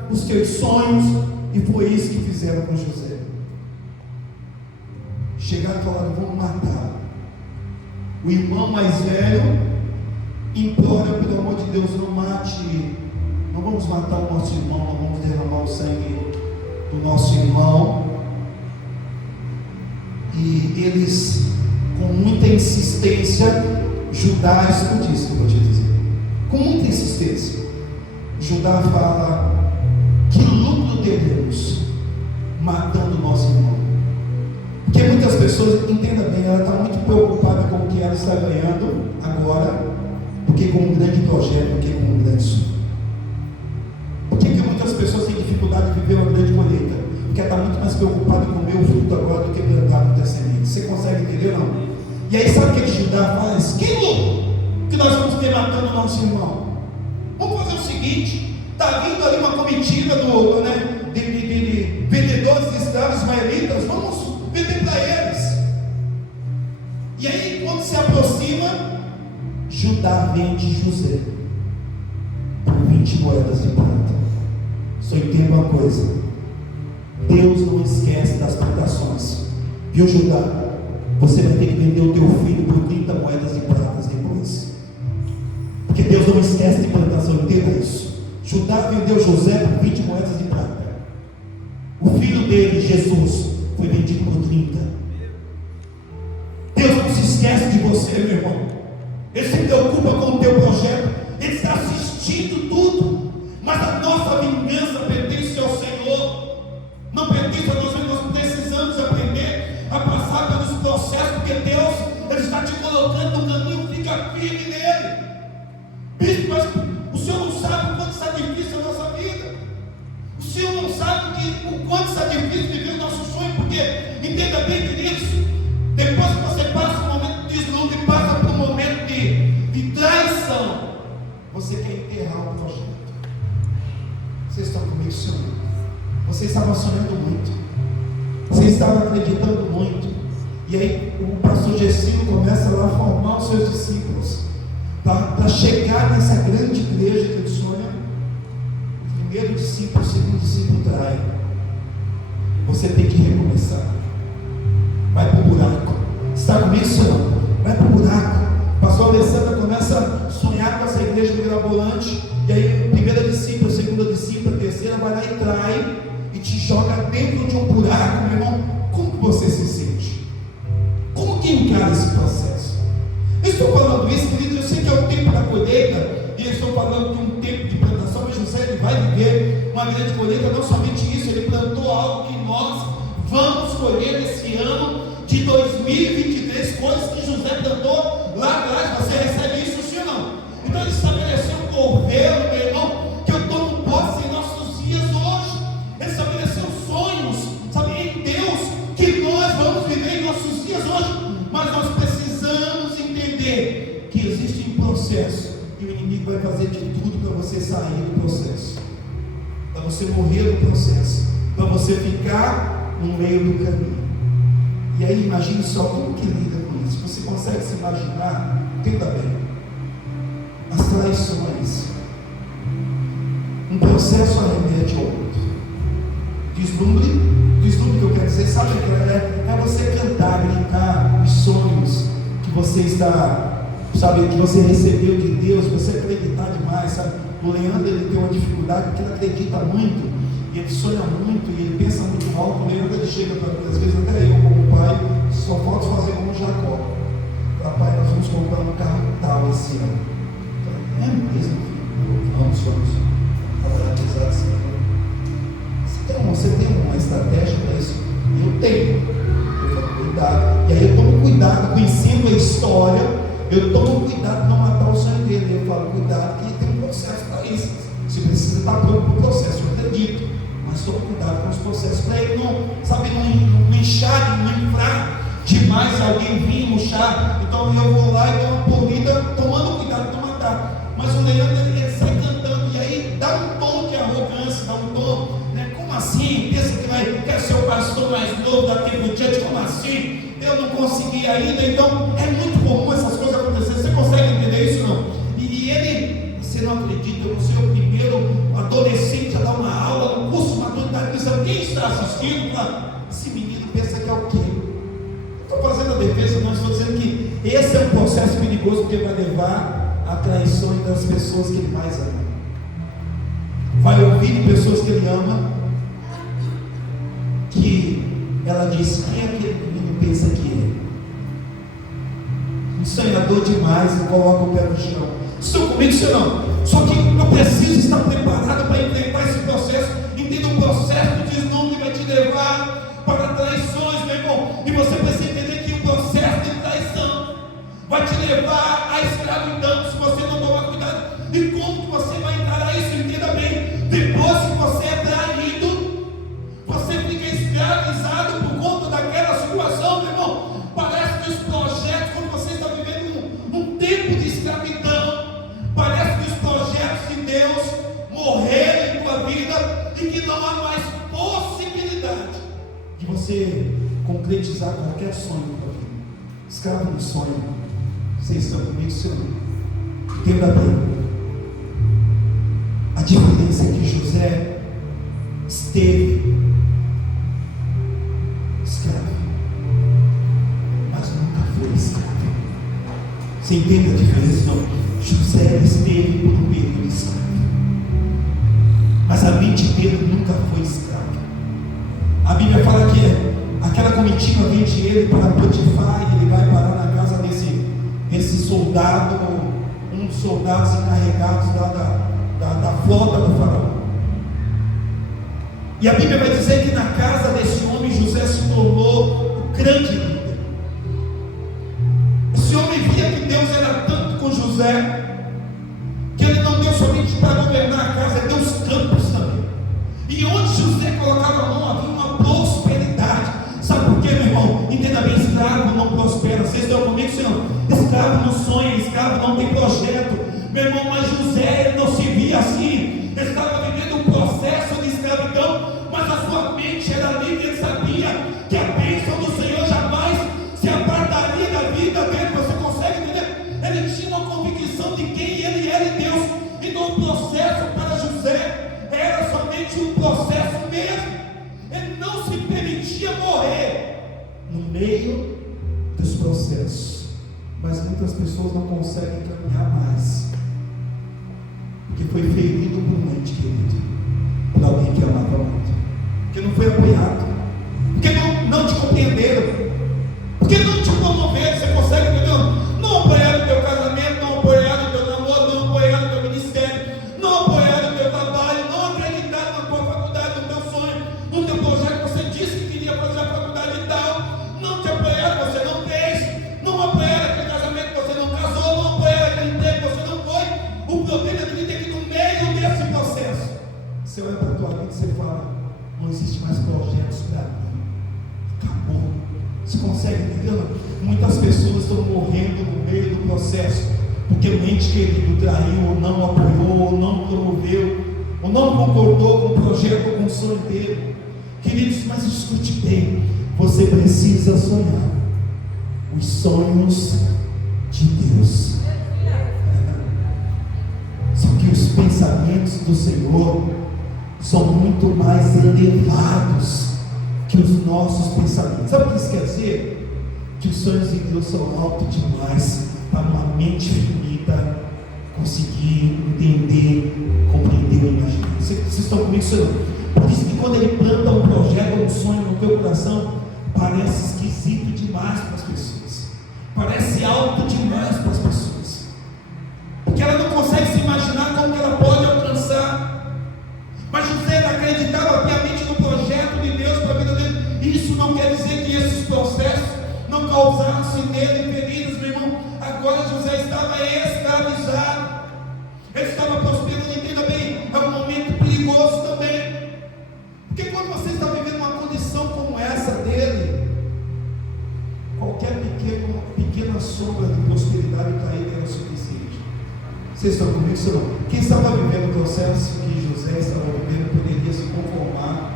os teus sonhos, e foi isso que fizeram com José. Chegaram e falaram: vamos matá-lo. O irmão mais velho implora: pelo amor de Deus, não mate, não vamos matar o nosso irmão, não vamos derramar o sangue do nosso irmão. E eles, com muita insistência, Judá, escute isso que eu vou te dizer, com muita insistência, Judá fala: que lucro teremos matando o nosso irmão? Porque muitas pessoas, entenda bem, ela está muito preocupada com o que ela está ganhando agora, do que com um grande projeto, do que com um grande sonho. Por que muitas pessoas têm dificuldade de viver uma grande colheita? Porque ela está muito mais preocupada com o meu fruto agora do que plantar muitas sementes. Você consegue entender ou não? E aí sabe o que Judá faz? Que lucro que nós vamos ter matando o nosso irmão? Vamos fazer o seguinte: está vindo ali uma comitiva de vendedores de escravos ismaelitas, vamos vender para eles. E aí, quando se aproxima, Judá vende José por 20 moedas de prata. Só entenda uma coisa: Deus não esquece das plantações, viu, Judá? Você vai ter que vender o teu filho por 30 moedas de prata depois, porque Deus não esquece de plantação. Entenda isso. Judá vendeu José por 20 moedas de prata. O filho dele, Jesus, foi vendido por 30. Deus não se esquece de você, meu irmão. Ele se preocupa com o teu projeto. Ele está assistindo tudo. Mas a nossa vingança pertence ao Senhor. Não pertence a nós. Nós precisamos aprender a passar pelos processos, porque Deus, Ele está te colocando no caminho. Fica firme nele. Bispo, mas o Senhor não sabe o quanto está difícil a nossa vida. O Senhor não sabe o quanto está difícil viver o nosso sonho, porque, entenda bem, queridos, depois que você passa por um momento de desludo e passa por um momento de traição, você quer enterrar o projeto. Vocês estão comigo, Senhor? Você estava sonhando muito, você estava acreditando muito, e aí o pastor Gessino começa lá a formar os seus discípulos, para chegar nessa grande igreja que ele sonha. O primeiro discípulo, o segundo discípulo trai. Você tem que recomeçar. Vai para o buraco. Está comigo, Senhor? Vai para o buraco. Pastor Alessandra começa a sonhar com essa igreja mirabolante, e aí o primeiro discípulo, o segundo discípulo, a terceira vai lá e trai, e te joga dentro de um buraco, meu irmão. Como que você se sente? Como que encara esse processo? Eu estou falando isso, querido, eu sei que é o tempo da colheita, e eu estou falando de um tempo de plantação, mas José, ele vai viver uma grande colheita. Não somente isso, ele plantou algo que nós vamos colher nesse ano de 2023, coisas que José plantou lá atrás. Você recebe isso, sim ou não? Então ele estabeleceu um governo, meu irmão, que eu tomo posse em nossos dias hoje. Ele estabeleceu sonhos, sabe, em Deus, que nós vamos viver em nossos dias hoje. Mas nós precisamos entender que existe um processo, e o inimigo vai fazer de tudo para você sair do processo, para você morrer no processo, para você ficar no meio do caminho. E aí imagine só como que lida com isso. Você consegue se imaginar? Entenda bem, as traições, um processo arremete ao outro. Deslumbre que eu quero dizer, sabe o que é você cantar, gritar os sonhos que você está, sabe, que você recebeu de Deus, você acreditar demais, sabe? O Leandro, ele tem uma dificuldade porque ele acredita muito, e ele sonha muito, e ele pensa muito alto. O Leandro, ele chega para mim, às vezes até eu como pai, só falta fazer como Jacó: papai, nós vamos comprar um carro tal esse ano. É mesmo? Vamos. Apesar assim, você tem uma estratégia para isso? Eu tenho. Eu tomo cuidado. E aí eu tomo cuidado, conhecendo a história, eu tomo cuidado de não matar o sonho dele. Eu falo: cuidado, que tem um processo para isso. Você precisa estar pronto para o processo, eu acredito. Mas tome cuidado com os processos, para ele não inchar, não infrar demais, alguém vir murchar. Então eu vou lá e dou uma polida, tomando cuidado de não matar. Mas o Leandro, ele sai cantando, e aí dá um tom de arrogância, dá um tom, né? Como assim? Pensa que quer ser o pastor mais novo daqui por diante? Como assim? Eu não consegui ainda. Então é muito comum essas coisas acontecerem. Você consegue entender isso, não? E ele, você não acredita, eu vou ser o primeiro adolescente a dar uma aula castigo para esse menino, pensa que é o quê? Estou fazendo a defesa, não estou dizendo que esse é um processo perigoso, porque vai levar a traições das pessoas que ele mais ama. Vai ouvir de pessoas que ele ama, que ela diz: quem é aquele menino pensa que é? Um sonhador demais e coloca o pé no chão. Estão comigo, senhor? Não? Só que eu preciso estar preparado para enfrentar esse processo. Entenda, o processo do desnome vai te levar para traições, meu irmão. E você precisa entender que o processo de traição vai te levar à escravidão se você não tomar cuidado. E como que você vai encarar isso? Entenda bem. Depois que você é traído, você fica escravizado por conta daquela situação, meu irmão. Parece que os projetos, quando você está vivendo um tempo de escravidão, parece que os projetos de Deus morreram em tua vida e que não há mais possibilidade de você concretizar qualquer sonho na tua vida. Escravo no sonho. Vocês estão comigo, Senhor? Entenda bem. A diferença é que José esteve escravo, mas nunca foi escravo. Você entende a diferença? Não? José esteve por um período escravo, mas a mente dele nunca foi escrava. A Bíblia fala que aquela comitiva vende ele para Potifar, e ele vai parar na casa desse soldado, um dos soldados encarregados da frota do faraó. E a Bíblia vai dizer que na casa desse homem José se tornou o grande líder. Esse homem via que Deus era tanto com José, que ele não deu somente para governar a casa, ele deu os campos também. E onde José colocava a mão havia uma prosperidade. Sabe por quê, meu irmão? Entenda bem, escravo não prospera. Vocês estão comigo, Senhor? Escravo não sonha, escravo não tem projeto. Meu irmão, mas José ele não se via assim. Ele estava vivendo um processo de escravidão, mas a sua mente era livre. Ele sabia que a bênção do Senhor jamais se apartaria da vida dele. Você consegue entender? Ele tinha uma convicção de quem ele era em Deus. Então o processo para José era somente um processo mesmo. Ele não se permitia morrer no meio dos processos. Mas muitas pessoas não conseguem caminhar mais, porque foi ferido por um ente querido, por alguém que amava muito, porque não foi apoiado, porque não te compreenderam, porque não te promoveram. Você consegue entender? Não apoiaram o teu casamento, não apoiaram o teu namoro, não apoiaram o teu ministério, não apoiaram o teu trabalho, não acreditaram na tua faculdade, no teu sonho, no teu projeto. Você disse que queria fazer a faculdade e tal, não te apoiaram, você não fez. Não apoiaram aquele casamento que você não casou, não apoiaram aquele emprego que você não foi. O problema é que no meio desse processo, você olha para a tua vida e você fala: não existe mais projetos para mim, acabou. Você consegue entender? Muitas pessoas estão morrendo no meio do processo, porque o ente querido traiu, ou não apoiou, ou não promoveu, ou não concordou com o projeto ou com o sonho dele. Queridos, mas escute bem: você precisa sonhar os sonhos de Deus. Só que os pensamentos do Senhor são muito mais elevados que os nossos pensamentos. Sabe o que isso quer dizer? Que os sonhos de Deus são altos demais para uma mente finita conseguir entender, compreender ou imaginar. Vocês estão comigo, Senhor? Por isso que quando Ele planta um projeto ou um sonho no teu coração, parece esquisito demais para as pessoas, parece alto demais para as pessoas, porque ela não consegue se imaginar como que ela pode alcançar. Mas José acreditava piamente no projeto de Deus para a vida dele. Isso não quer dizer que esses processos não causassem nele feridas, meu irmão. Agora José estava escravizado, ele estava prosperando. Entenda bem, é um momento perigoso também, porque quando você está vivendo uma condição como essa dele, qualquer pequena sombra de prosperidade para ele era suficiente. Vocês estão comigo, senhor? Quem estava vivendo o processo que José estava vivendo poderia se conformar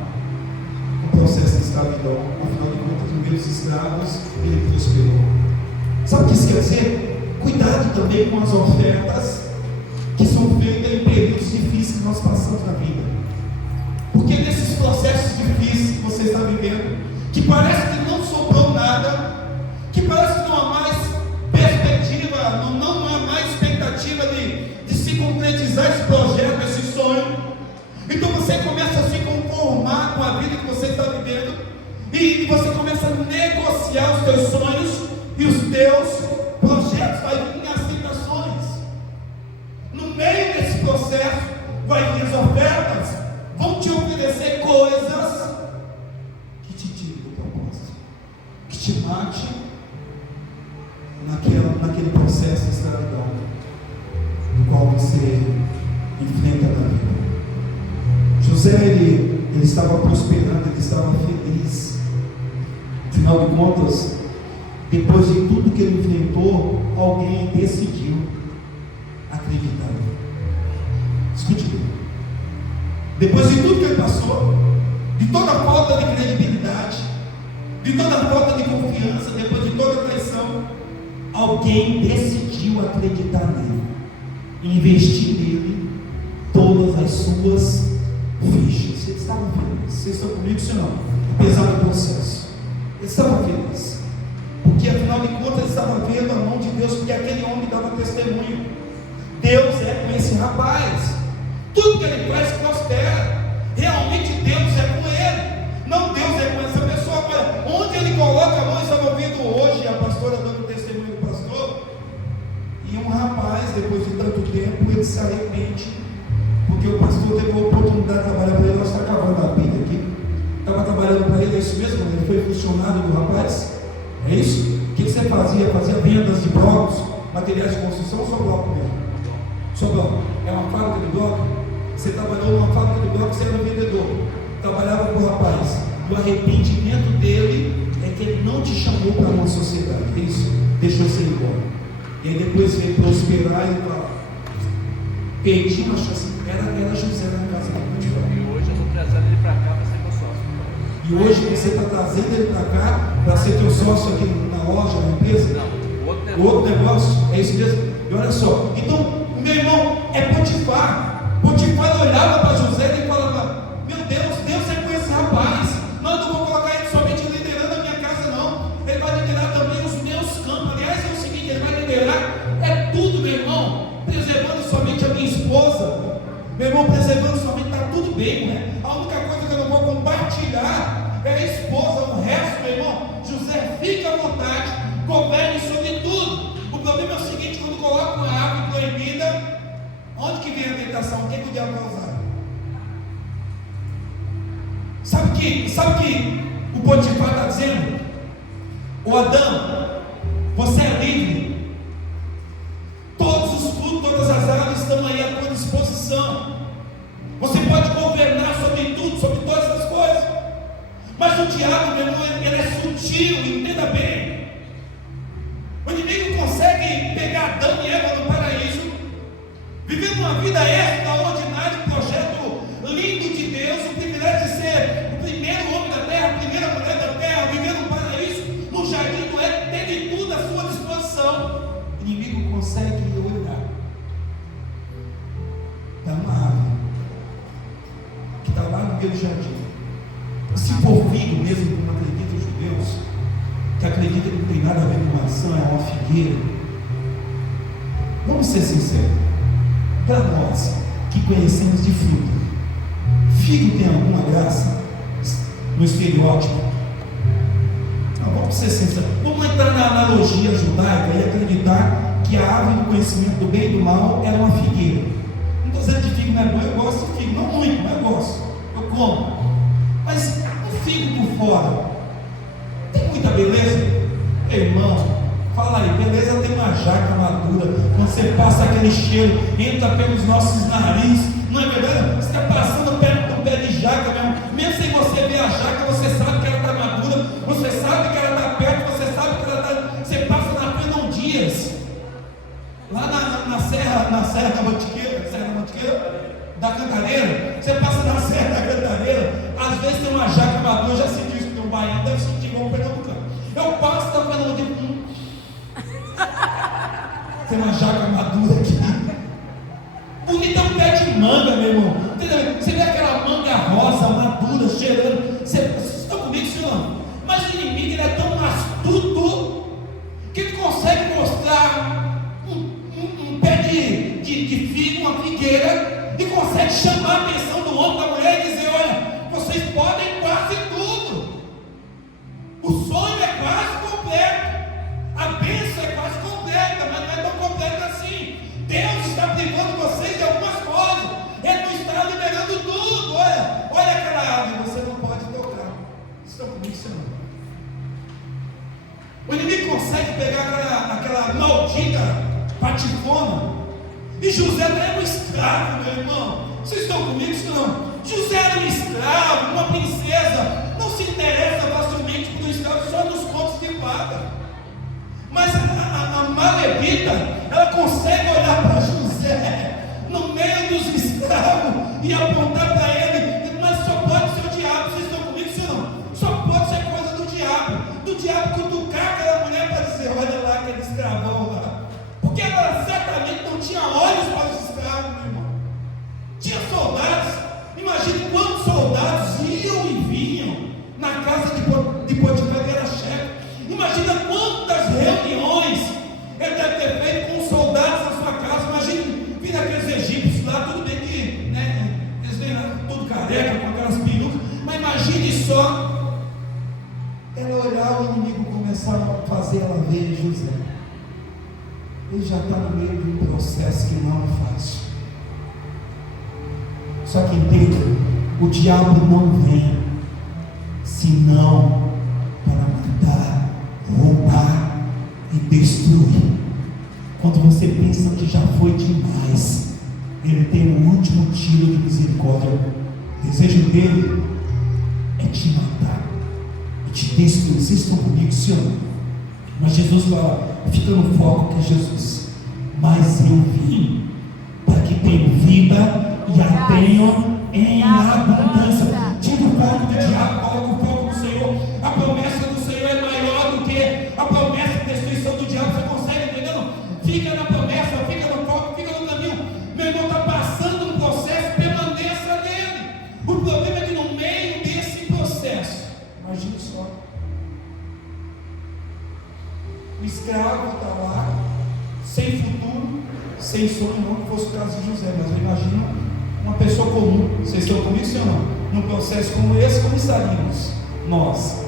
com o processo de escravidão. Afinal de contas, no meio dos escravos, ele prosperou. Sabe o que isso quer dizer? Cuidado também com as ofertas que são feitas em períodos difíceis que nós passamos na vida, porque nesses processos difíceis que você você está vivendo, que parece que não sobrou nada, que parece que não há mais perspectiva, não há mais expectativa de se concretizar esse projeto, esse sonho. Então você começa a se conformar com a vida que você está vivendo, e você começa a negociar os teus sonhos e os teus projetos. Vai vir aceitações. No meio desse processo, vai vir as ofertas, vão te oferecer coisas que te tirem do propósito, que te mate naquele processo de escravidão no qual você enfrenta na vida. José, ele estava prosperando, ele estava feliz. Afinal de contas, depois de tudo que ele enfrentou, alguém decidiu acreditar nele. Escute bem. Depois de tudo que ele passou, de toda a falta de credibilidade, de toda a falta de confiança, depois de toda a traição, alguém decidiu acreditar nele, investir nele todas as suas fichas. Vocês estavam felizes? Vocês estão comigo, senão? Apesar do processo, eles estavam felizes, porque afinal de contas eles estavam vendo a mão de Deus, porque aquele homem dava testemunho. Deus é com esse rapaz, tudo que ele faz prospera. Realmente Deus é com ele, não Deus é com essa pessoa. Mas onde ele coloca a mão, eu estava ouvindo hoje a pastora dando testemunho do pastor, e um rapaz, depois de tanto tempo, ele se arrepende, porque o pastor teve a oportunidade de trabalhar para ele. Nós está acabando a Bíblia aqui, estava trabalhando para ele, é isso mesmo? Ele foi funcionário do rapaz, é isso? O que você fazia? Fazia vendas de blocos, materiais de construção, ou só bloco mesmo? Só bloco. É uma fábrica de bloco? Você trabalhou numa fábrica de bloco, você era vendedor, trabalhava com o rapaz. O arrependimento dele é que ele não te chamou para uma sociedade, é isso? Deixou você ir embora. E aí depois veio prosperar e falar, perdi uma chance. Era José na casa da Potifar. E hoje eu estou trazendo ele para cá para ser meu sócio. E hoje você está trazendo ele para cá para ser teu sócio aqui na loja, na empresa? Não, Outro negócio, é isso mesmo? E olha só, então, meu irmão, é Potifar. Potifar olhava para José e falava, meu Deus, Deus é com esse rapaz. Não, eu não vou colocar ele somente liderando a minha casa, não. Ele vai liderar também os meus campos. Aliás, é o seguinte, ele vai liderar tudo, meu irmão, preservando somente a minha esposa. Meu irmão, preservando somente, está tudo bem, né? A única coisa que eu não vou compartilhar é a esposa. O resto, meu irmão, José, fica à vontade, governe sobre tudo. O problema é o seguinte, quando coloca uma árvore proibida, onde que vem a tentação? O que o diabo vai usar? Sabe que o Potifar está dizendo? O Adão, você é livre. Todos os frutos, todas as árvores estão aí à tua disposição. Você pode governar sobre tudo, sobre todas as coisas. Mas o diabo, meu irmão, ele é sutil, entenda bem. O inimigo consegue pegar Adão e Eva no paraíso, vivendo uma vida extraordinária, um projeto lindo de Deus, o privilégio de ser o primeiro homem da terra, a primeira mulher da terra, vivendo no paraíso, no jardim do Éden, ter de tudo à sua disposição. O inimigo consegue olhar para uma árvore que está lá no meio do jardim. Se for filho mesmo, como acreditam os judeus, que acreditam que não tem nada a ver com maçã, é uma figueira. Vamos ser sinceros. Para nós que conhecemos de fruta, figo tem alguma graça no estereótipo? Não, vamos ser sinceros. Vamos entrar na analogia judaica e acreditar que a árvore do conhecimento do bem e do mal era uma figueira. Não estou dizendo que figo não é bom, eu gosto de figo, não muito, mas eu gosto, eu como. Mas um figo por fora tem muita beleza? Irmão, fala aí, beleza tem uma jaca madura, quando você passa aquele cheiro, entra pelos nossos narizes, não é verdade? Você está passando perto do pé de jaca mesmo sem você ver a jaca, você sabe que ela está madura, você sabe que ela está perto, você sabe que ela está, você passa na Fernão Dias, lá na Serra da Mantiqueira, da Cantareira, você passa na Serra da Cantareira, às vezes tem uma jaca madura, já sentiu isso, tem um baiano, deve sentir igual um pernambucano. Eu passo da Fernão Dias, tem uma jaca madura aqui. Bonita é um pé de manga, meu irmão. Entendeu? Você vê aquela manga rosa, madura, cheirando. Vocês estão chamar a atenção do homem, da mulher e dizer: olha, vocês podem quase tudo. O sonho é quase completo. A bênção é quase completa, mas não é tão completa assim. Deus está privando vocês de algumas coisas. Ele não está liberando tudo. Olha aquela árvore, você não pode tocar. Estão comigo, Senhor? O inimigo consegue pegar aquela maldita patifona. E José não era um escravo, meu irmão. Vocês estão comigo, não? José era um escravo, uma princesa. Não se interessa facilmente por um escravo só nos contos de fada. Mas a Malevita, ela consegue olhar para José no meio dos escravos e apontar para ele: mas só pode ser o diabo. Vocês estão comigo, senão? Só pode ser coisa do diabo cutucar aquela mulher para dizer: olha lá aquele escravão lá. Porque ela certamente não tinha olhos para os escravos, meu irmão. Tinha soldados. Imagine quantos soldados iam e vinham na casa de Potifar, que era chefe. Imagina quantas reuniões ele deve ter feito com os soldados na sua casa. Imagine vir aqueles egípcios lá, tudo bem que, né, eles vêm lá todo careca, com aquelas perucas, mas imagine só ela olhar o inimigo começar a fazer ela ver José. Ele já está no meio de um processo que não é fácil. Só que entenda, o diabo não vem senão para matar, roubar e destruir. Quando você pensa que já foi demais, ele tem um último tiro de misericórdia. O desejo dele é te matar e te destruir. Vocês estão comigo, Senhor? Mas Jesus fala, fica no foco que é Jesus: mas eu vim para que tenham vida e a tenham em abundância. Tira o foco do diabo, coloca o foco no Senhor. A promessa do Senhor é maior do que a promessa de destruição do diabo. Você consegue entender? Não? Fica na promessa, fica no foco, fica no caminho. Meu irmão está passando um processo, permaneça nele. O problema é que no meio desse processo, imagine só, o escravo está lá, sem futuro, sem sonho. Não que fosse o caso de José, mas eu imagino uma pessoa comum. Vocês estão comigo, senhor? Não? Num processo como esse, como estaríamos nós?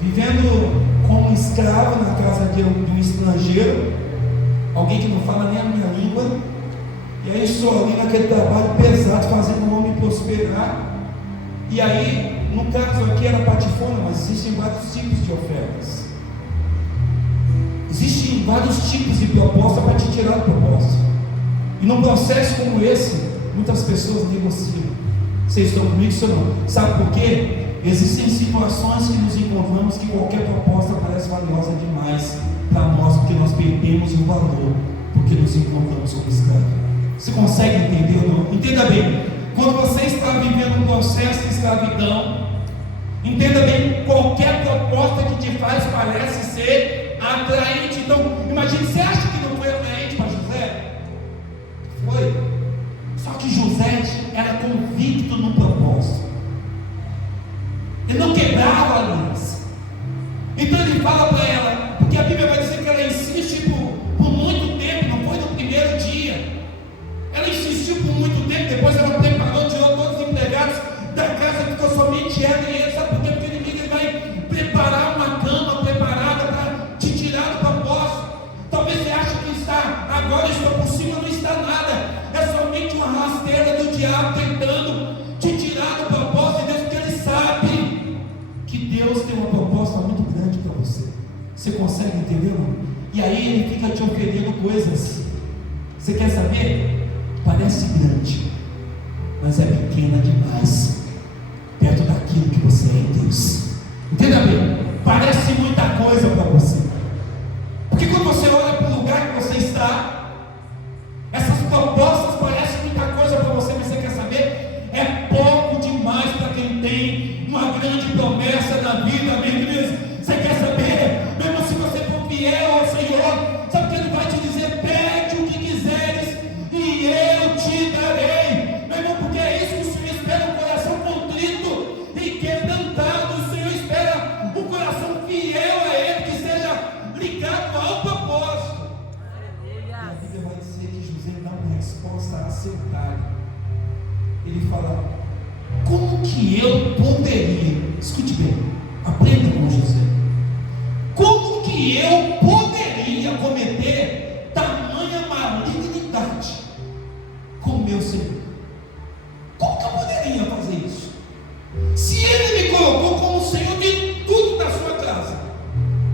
Vivendo como escravo na casa de um estrangeiro, alguém que não fala nem a minha língua, e aí estou ali naquele trabalho pesado, fazendo o homem prosperar. E aí, no caso aqui era patifona, mas existem vários tipos de ofertas. Existem vários tipos de proposta para te tirar do propósito. E num processo como esse, muitas pessoas negociam. Vocês estão comigo, senhor? Não? Sabe por quê? Existem situações que nos encontramos que qualquer proposta parece valiosa demais para nós, porque nós perdemos o valor, porque nos encontramos como escravos. Você consegue entender ou não? Entenda bem, quando você está vivendo um processo de escravidão, entenda bem, qualquer proposta que te faz parece ser atraente. Então, imagine, você acha que não foi atraente para José? Foi. Só que José era convicto no propósito. Ele não quebrava a aliança. Então ele fala para ela, porque a Bíblia vai dizer que ela insiste por muito tempo, não foi no primeiro dia. Ela insistiu por muito tempo, depois ela preparou, tirou todos os empregados da casa, ficou somente ela e ele. Sabe por quê? Porque o inimigo ele vai preparar uma cama preparada para te tirar do propósito. Talvez você ache que está, agora estou por cima, não está nada. É somente uma rasteira do diabo tentando te tirar do propósito de Deus, porque ele sabe que Deus tem uma proposta muito grande para você. Você consegue entender, não? E aí ele fica te oferecendo coisas. Você quer saber? Parece grande, mas é pequena demais perto daquilo que você é em Deus. Entenda bem, parece muita coisa para você, porque quando você olha para o lugar que você está, essas propostas parecem muita coisa para você, mas você quer saber? É pouco demais para quem tem uma grande promessa na vida, amém, igreja? Você quer saber? Mesmo se você for fiel ao Senhor, sabe o que Ele vai te dizer? Pede o que quiseres e eu te darei, meu irmão, porque é isso que o Senhor espera, um coração contrito e quebrantado. O Senhor espera um coração fiel a Ele, que seja ligado ao propósito. E a Bíblia vai dizer que José dá uma resposta acertada. Ele fala: como que eu poderia, escute bem, aprenda com José, como que eu poderia cometer tamanha malignidade com meu Senhor? Como que eu poderia fazer isso? Se Ele me colocou como o Senhor de tudo na sua casa,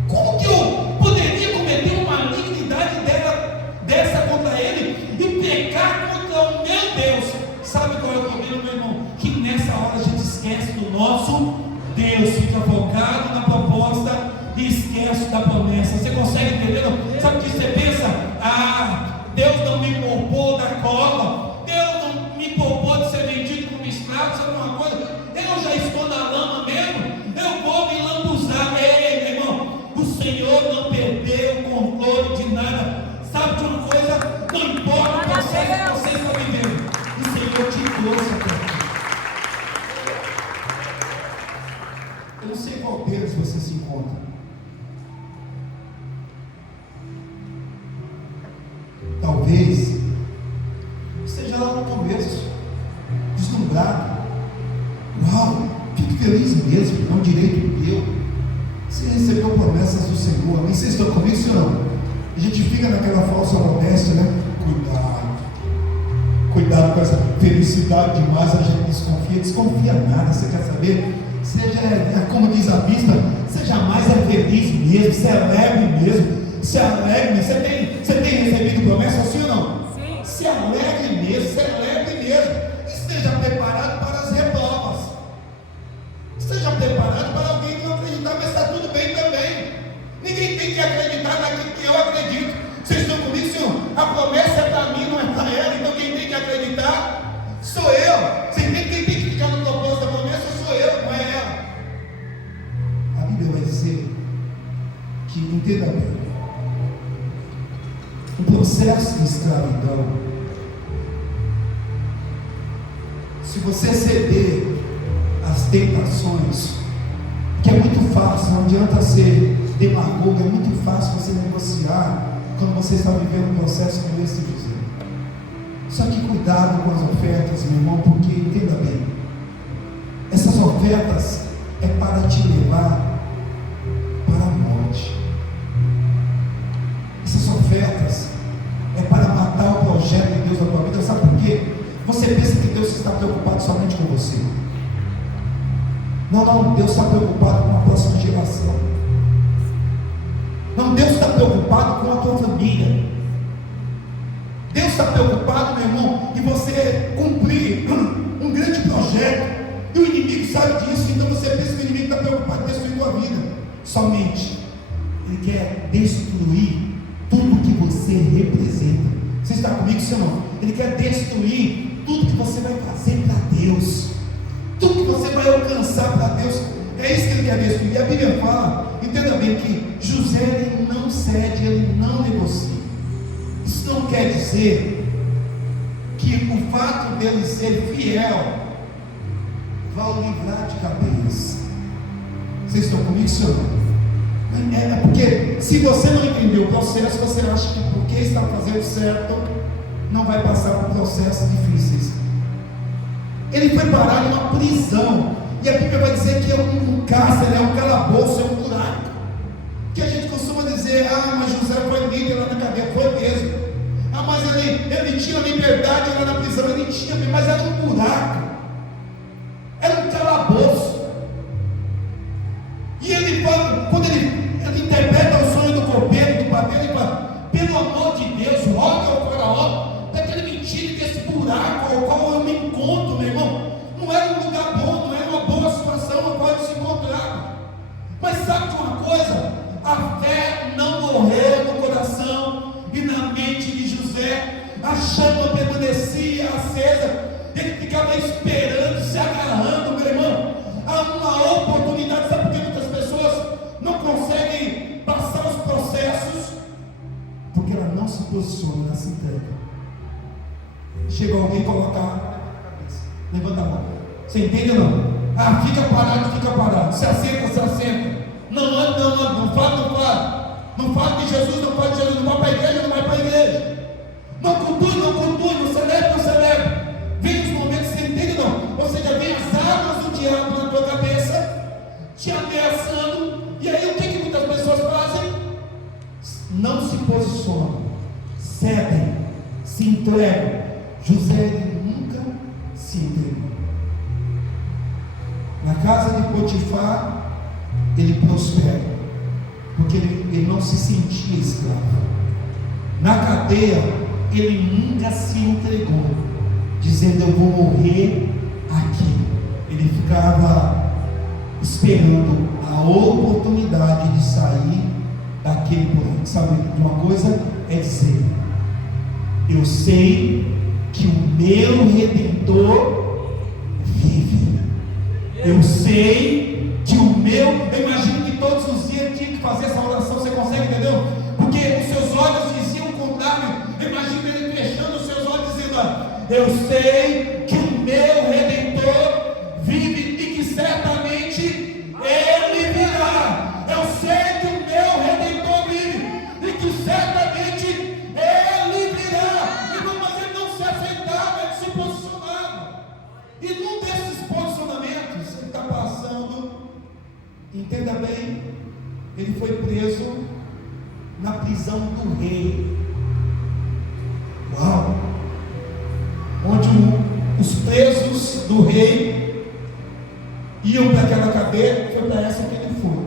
como que eu poderia cometer uma malignidade dessa contra Ele e pecar contra o meu Deus? Sabe qual é o problema, meu irmão? Que nessa hora a gente esquece do nosso Deus, fica focado na proposta e esquece da promessa. Você consegue entender? Não? Sabe o que você pensa? Deus não me poupou da cova, Deus não me poupou de ser vendido como escravo. Sabe uma coisa? Eu já estou na lama mesmo, eu vou me lambuzar. Ei, meu irmão, o Senhor não perdeu o controle de nada. Sabe de uma coisa? Não importa o processo que você está vivendo, o Senhor te trouxe até aqui. Eu não sei qual deles você se encontra. Talvez esteja lá no começo, deslumbrado. Uau, fique feliz mesmo, é um direito meu. Você recebeu promessas do Senhor. Nem sei se estão comigo, senhor. A gente fica naquela falsa modéstia, né? Cuidado com essa felicidade demais. A gente desconfia nada. Você quer saber? Seja, como diz a bispa, você jamais é feliz mesmo, você é leve mesmo, se alegre. Você tem recebido promessa, sim ou não? Sim. Se alegre mesmo, se alegre mesmo. Esteja preparado para as reprovas. Esteja preparado para alguém não acreditar, mas está tudo bem também. Ninguém tem que acreditar naquilo que eu acredito. Vocês estão comigo, senhor? A promessa é para mim, não é para ela. Então quem tem que acreditar sou eu. Quem tem que ficar no propósito da promessa sou eu, não é ela. A Bíblia vai dizer que, entenda bem, o processo de escravidão, se você ceder às tentações, que é muito fácil, não adianta ser demagogo, é muito fácil você negociar quando você está vivendo um processo como esse de dizer. Só que cuidado com as ofertas, meu irmão, porque entenda bem, essas ofertas é para te levar para a morte. Essas ofertas é para matar o projeto de Deus na tua vida. Sabe por quê? Você pensa que Deus está preocupado somente com você. Não, Deus está preocupado com a próxima geração. Não, Deus está preocupado com a tua família. Deus está preocupado, meu irmão, em você cumprir um grande projeto. E o inimigo sabe disso, então você pensa que o inimigo está preocupado em destruir a tua vida. Somente ele quer destruir tudo que você representa. Você está comigo, senhor? Ele quer destruir tudo que você vai fazer para Deus, tudo que você vai alcançar para Deus. É isso que ele quer destruir. E a Bíblia fala, entenda bem, que José ele não cede, ele não negocia. Isso não quer dizer que o fato dele ser fiel vai o livrar de cabeça. Vocês estão comigo, senhor? É porque se você não entender o processo, você acha que porque está fazendo certo, não vai passar por processos difíceis. Ele foi parar em uma prisão, e a Bíblia vai dizer que é um cárcere, é um calabouço, é um buraco. Que a gente costuma dizer, mas José foi líder lá na cadeia. Foi mesmo. Mas ele tinha liberdade lá na prisão. Ele tinha, mas era um buraco, era um calabouço. E ele fala, quando ele interpreta o sonho do copeiro, do padeiro, ele fala: pelo amor de Deus, roga ao faraó para que ele me tire desse buraco ao qual eu me encontro, meu irmão. Não era um lugar bom, não era uma boa situação no qual ele se encontrava. Mas sabe de uma coisa? A fé não morreu no coração e na mente de José. A chama permanecia acesa. Ele ficava esperando, se agarrando, meu irmão, a uma oportunidade. Sabe por que muitas pessoas não conseguem passar os processos? Porque ela não se posiciona, ela se entrega. Chega alguém e coloca a arma na cabeça. Levanta a mão. Você entende ou não? Fica parado. Se assenta. Não fala. Não fala de Jesus, não fala de Jesus. Não vai para a igreja, não vai para a igreja. Não cultue, não celebra. Vem os momentos, você entende sono, cedem, se entregam. José ele nunca se entregou. Na casa de Potifar, ele prospera, porque ele não se sentia escravo. Na cadeia, ele nunca se entregou, dizendo: eu vou morrer aqui. Ele ficava esperando a oportunidade de sair daquele porão. Sabe, uma coisa é dizer: eu sei que o meu Redentor vive. Eu sei que o meu. Eu imagino que todos os dias tinha que fazer essa oração. Você consegue entender? Porque os seus olhos diziam o contrário. Eu imagino ele fechando os seus olhos dizendo: eu sei que o meu Redentor vive e que certamente ele virá. Eu sei que o meu Redentor vive e que certamente ele virá. Mas ele não se aceitava, ele se posicionava. E num desses posicionamentos, ele está passando, entenda bem, ele foi preso na prisão do rei. Uau! Onde os presos do rei iam para aquela cadeia, foi para essa que ele foi.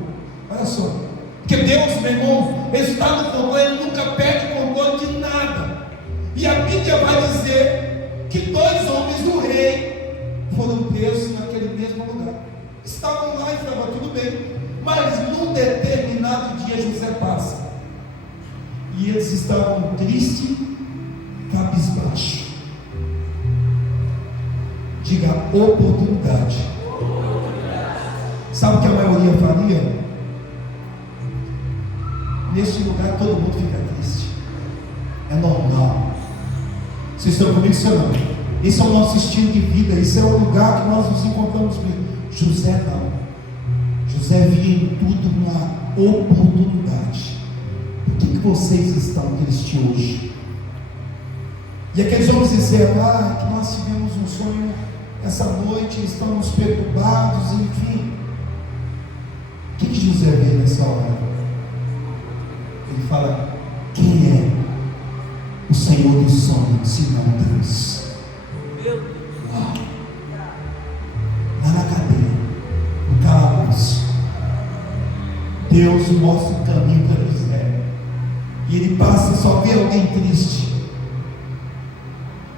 Olha só, porque Deus, meu irmão, ele está no controle, ele nunca perde o controle de nada. E a Bíblia vai dizer que 2 homens do rei foram presos naquele mesmo lugar. Estavam lá e estava tudo bem, mas num determinado dia José passa e eles estavam tristes, cabisbaixo. Diga: oportunidade. Sabe o que a maioria faria? Neste lugar todo mundo fica triste. É normal. Vocês estão comigo, senhor? Não? Esse é o nosso estilo de vida. Esse é o lugar que nós nos encontramos mesmo. José não. José via em tudo uma oportunidade. Por que vocês estão tristes hoje? E aqueles homens disseram: que nós tivemos um sonho essa noite, estamos perturbados, enfim. O que José vê nessa hora? Ele fala: quem é o Senhor dos sonhos, senão Deus? Uau. Lá na cadeia, no calabouço, Deus mostra o caminho para José. E ele passa, só vê alguém triste.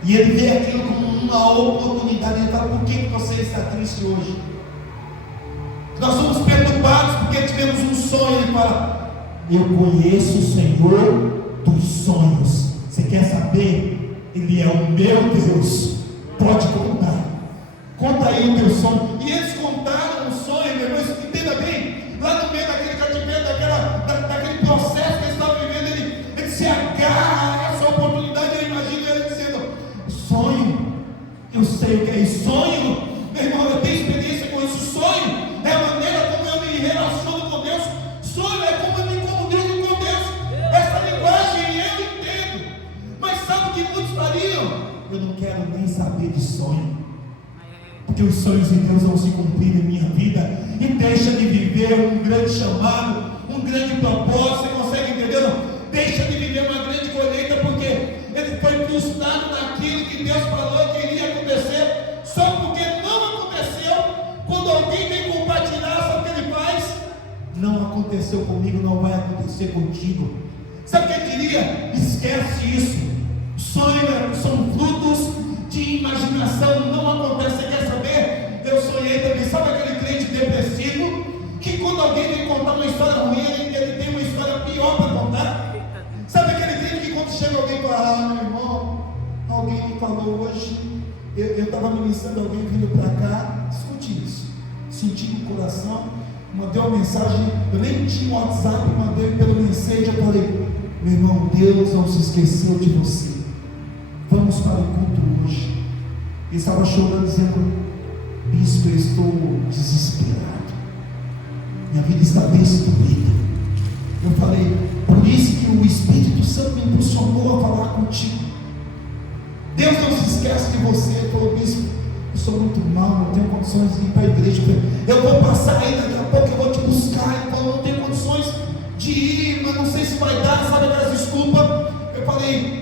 E ele vê aquilo como uma oportunidade. Ele fala: por que você está triste hoje? Nós somos perturbados porque tivemos um sonho. Ele fala: eu conheço o Senhor dos sonhos. Você quer saber? Ele é o meu Deus. Pode contar. Conta aí o teu sonho. E eles contaram o sonho, meu irmão. Entenda bem. Lá no meio daquele cativeiro, daquele processo que eles estavam vivendo, ele se agarra a essa oportunidade. Eu imagino ele dizendo: sonho, eu sei o que é sonho, meu irmão, eu tenho experiência com isso. Sonho é a maneira como eu me relaciono com Deus. Sonho é como eu me comunico com Deus. Essa linguagem eu entendo. Mas sabe o que muitos fariam? Eu não quero nem saber de sonho, porque os sonhos de Deus vão se cumprir em minha vida. E deixa de viver um grande chamado, um grande propósito. Você consegue entender? Não? Deixa de viver uma grande colheita, porque ele foi frustrado naquilo que Deus falou que iria acontecer, só porque não aconteceu. Quando alguém vem compartilhar, sabe o que ele faz? Não aconteceu comigo, não vai acontecer contigo. Sabe o que ele diria? Esquece isso. Sonhos são frutos de imaginação, não acontece. Você quer saber? Eu sonhei também. Sabe aquele crente depressivo que quando alguém vem contar uma história ruim, ele tem uma história pior para contar? Sabe aquele crente que quando chega alguém e fala: meu irmão, alguém me falou hoje, eu estava ministrando alguém vindo para cá, escute isso, senti no coração, mandei uma mensagem, eu nem tinha um WhatsApp, mandei pelo mensagem, eu falei: meu irmão, Deus não se esqueceu de você, vamos para o culto hoje. Ele estava chorando, dizendo: bispo, eu estou desesperado, minha vida está destruída. Eu falei: por isso que o Espírito Santo me impulsionou a falar contigo. Deus não se esquece de você. Ele falou: bispo, eu sou muito mal, não tenho condições de ir para a igreja. Eu vou passar aí, daqui a pouco eu vou te buscar. Ele falou: não tenho condições de ir, mas não sei se vai dar, sabe aquelas desculpas. Eu falei,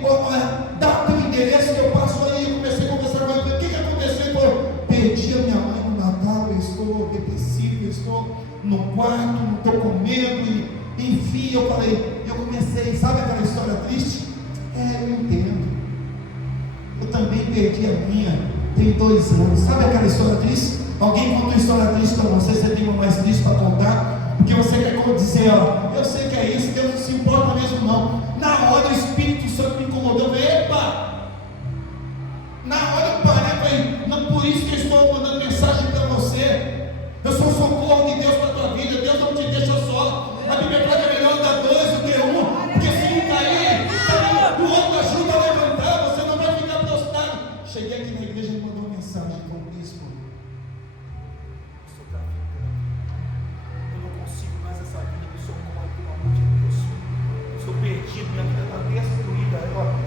dá o teu endereço que eu passo aí. Eu comecei a conversar com ele, o que aconteceu? Ele falou, perdi a minha mãe no Natal, eu estou depressivo, eu estou no quarto, não estou comendo, e, enfim, eu falei, eu comecei, sabe aquela história triste? Eu entendo, eu também perdi a minha, tem 2 anos, sabe aquela história triste? Alguém conta uma história triste para você, você tem uma mais triste para contar, porque você quer dizer, eu sei que é isso, Deus não se importa mesmo não. Na hora o Espírito Santo me incomodou, eu falei, epa! Na hora eu parei, não, por isso que eu estou mandando mensagem para você. Eu sou o socorro de Deus para a tua vida, Deus não te deixa só. A Bíblia fala que é melhor dar 2 do que 1, porque se um cair, o outro ajuda a levantar, você não vai ficar prostrado. Cheguei aqui na igreja e mandou uma mensagem para o bispo. Eu não consigo mais essa vida, me socorre, pelo amor de Deus. Estou perdido, minha vida está destruída.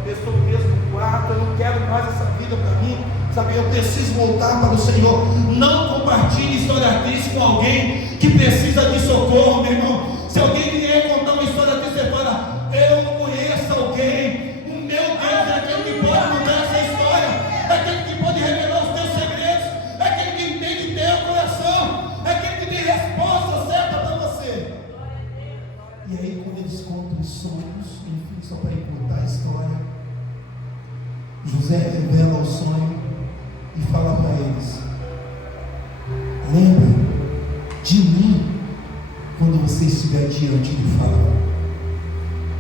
Eu estou preso no quarto, eu não quero mais essa vida para mim. Sabe, eu preciso voltar para o Senhor. Não compartilhe história triste com alguém que precisa de socorro, meu irmão. Se alguém vier contar uma história triste, você fala, eu conheço alguém. O meu Deus é aquele que pode mudar essa história, é aquele que pode revelar os teus segredos, é aquele que entende teu coração, é aquele que tem resposta certa para você. E aí, quando eles contam os sonhos, enfim, só para encurtar a história, José revela o sonho e fala para eles, lembre de mim quando você estiver diante de Faraó.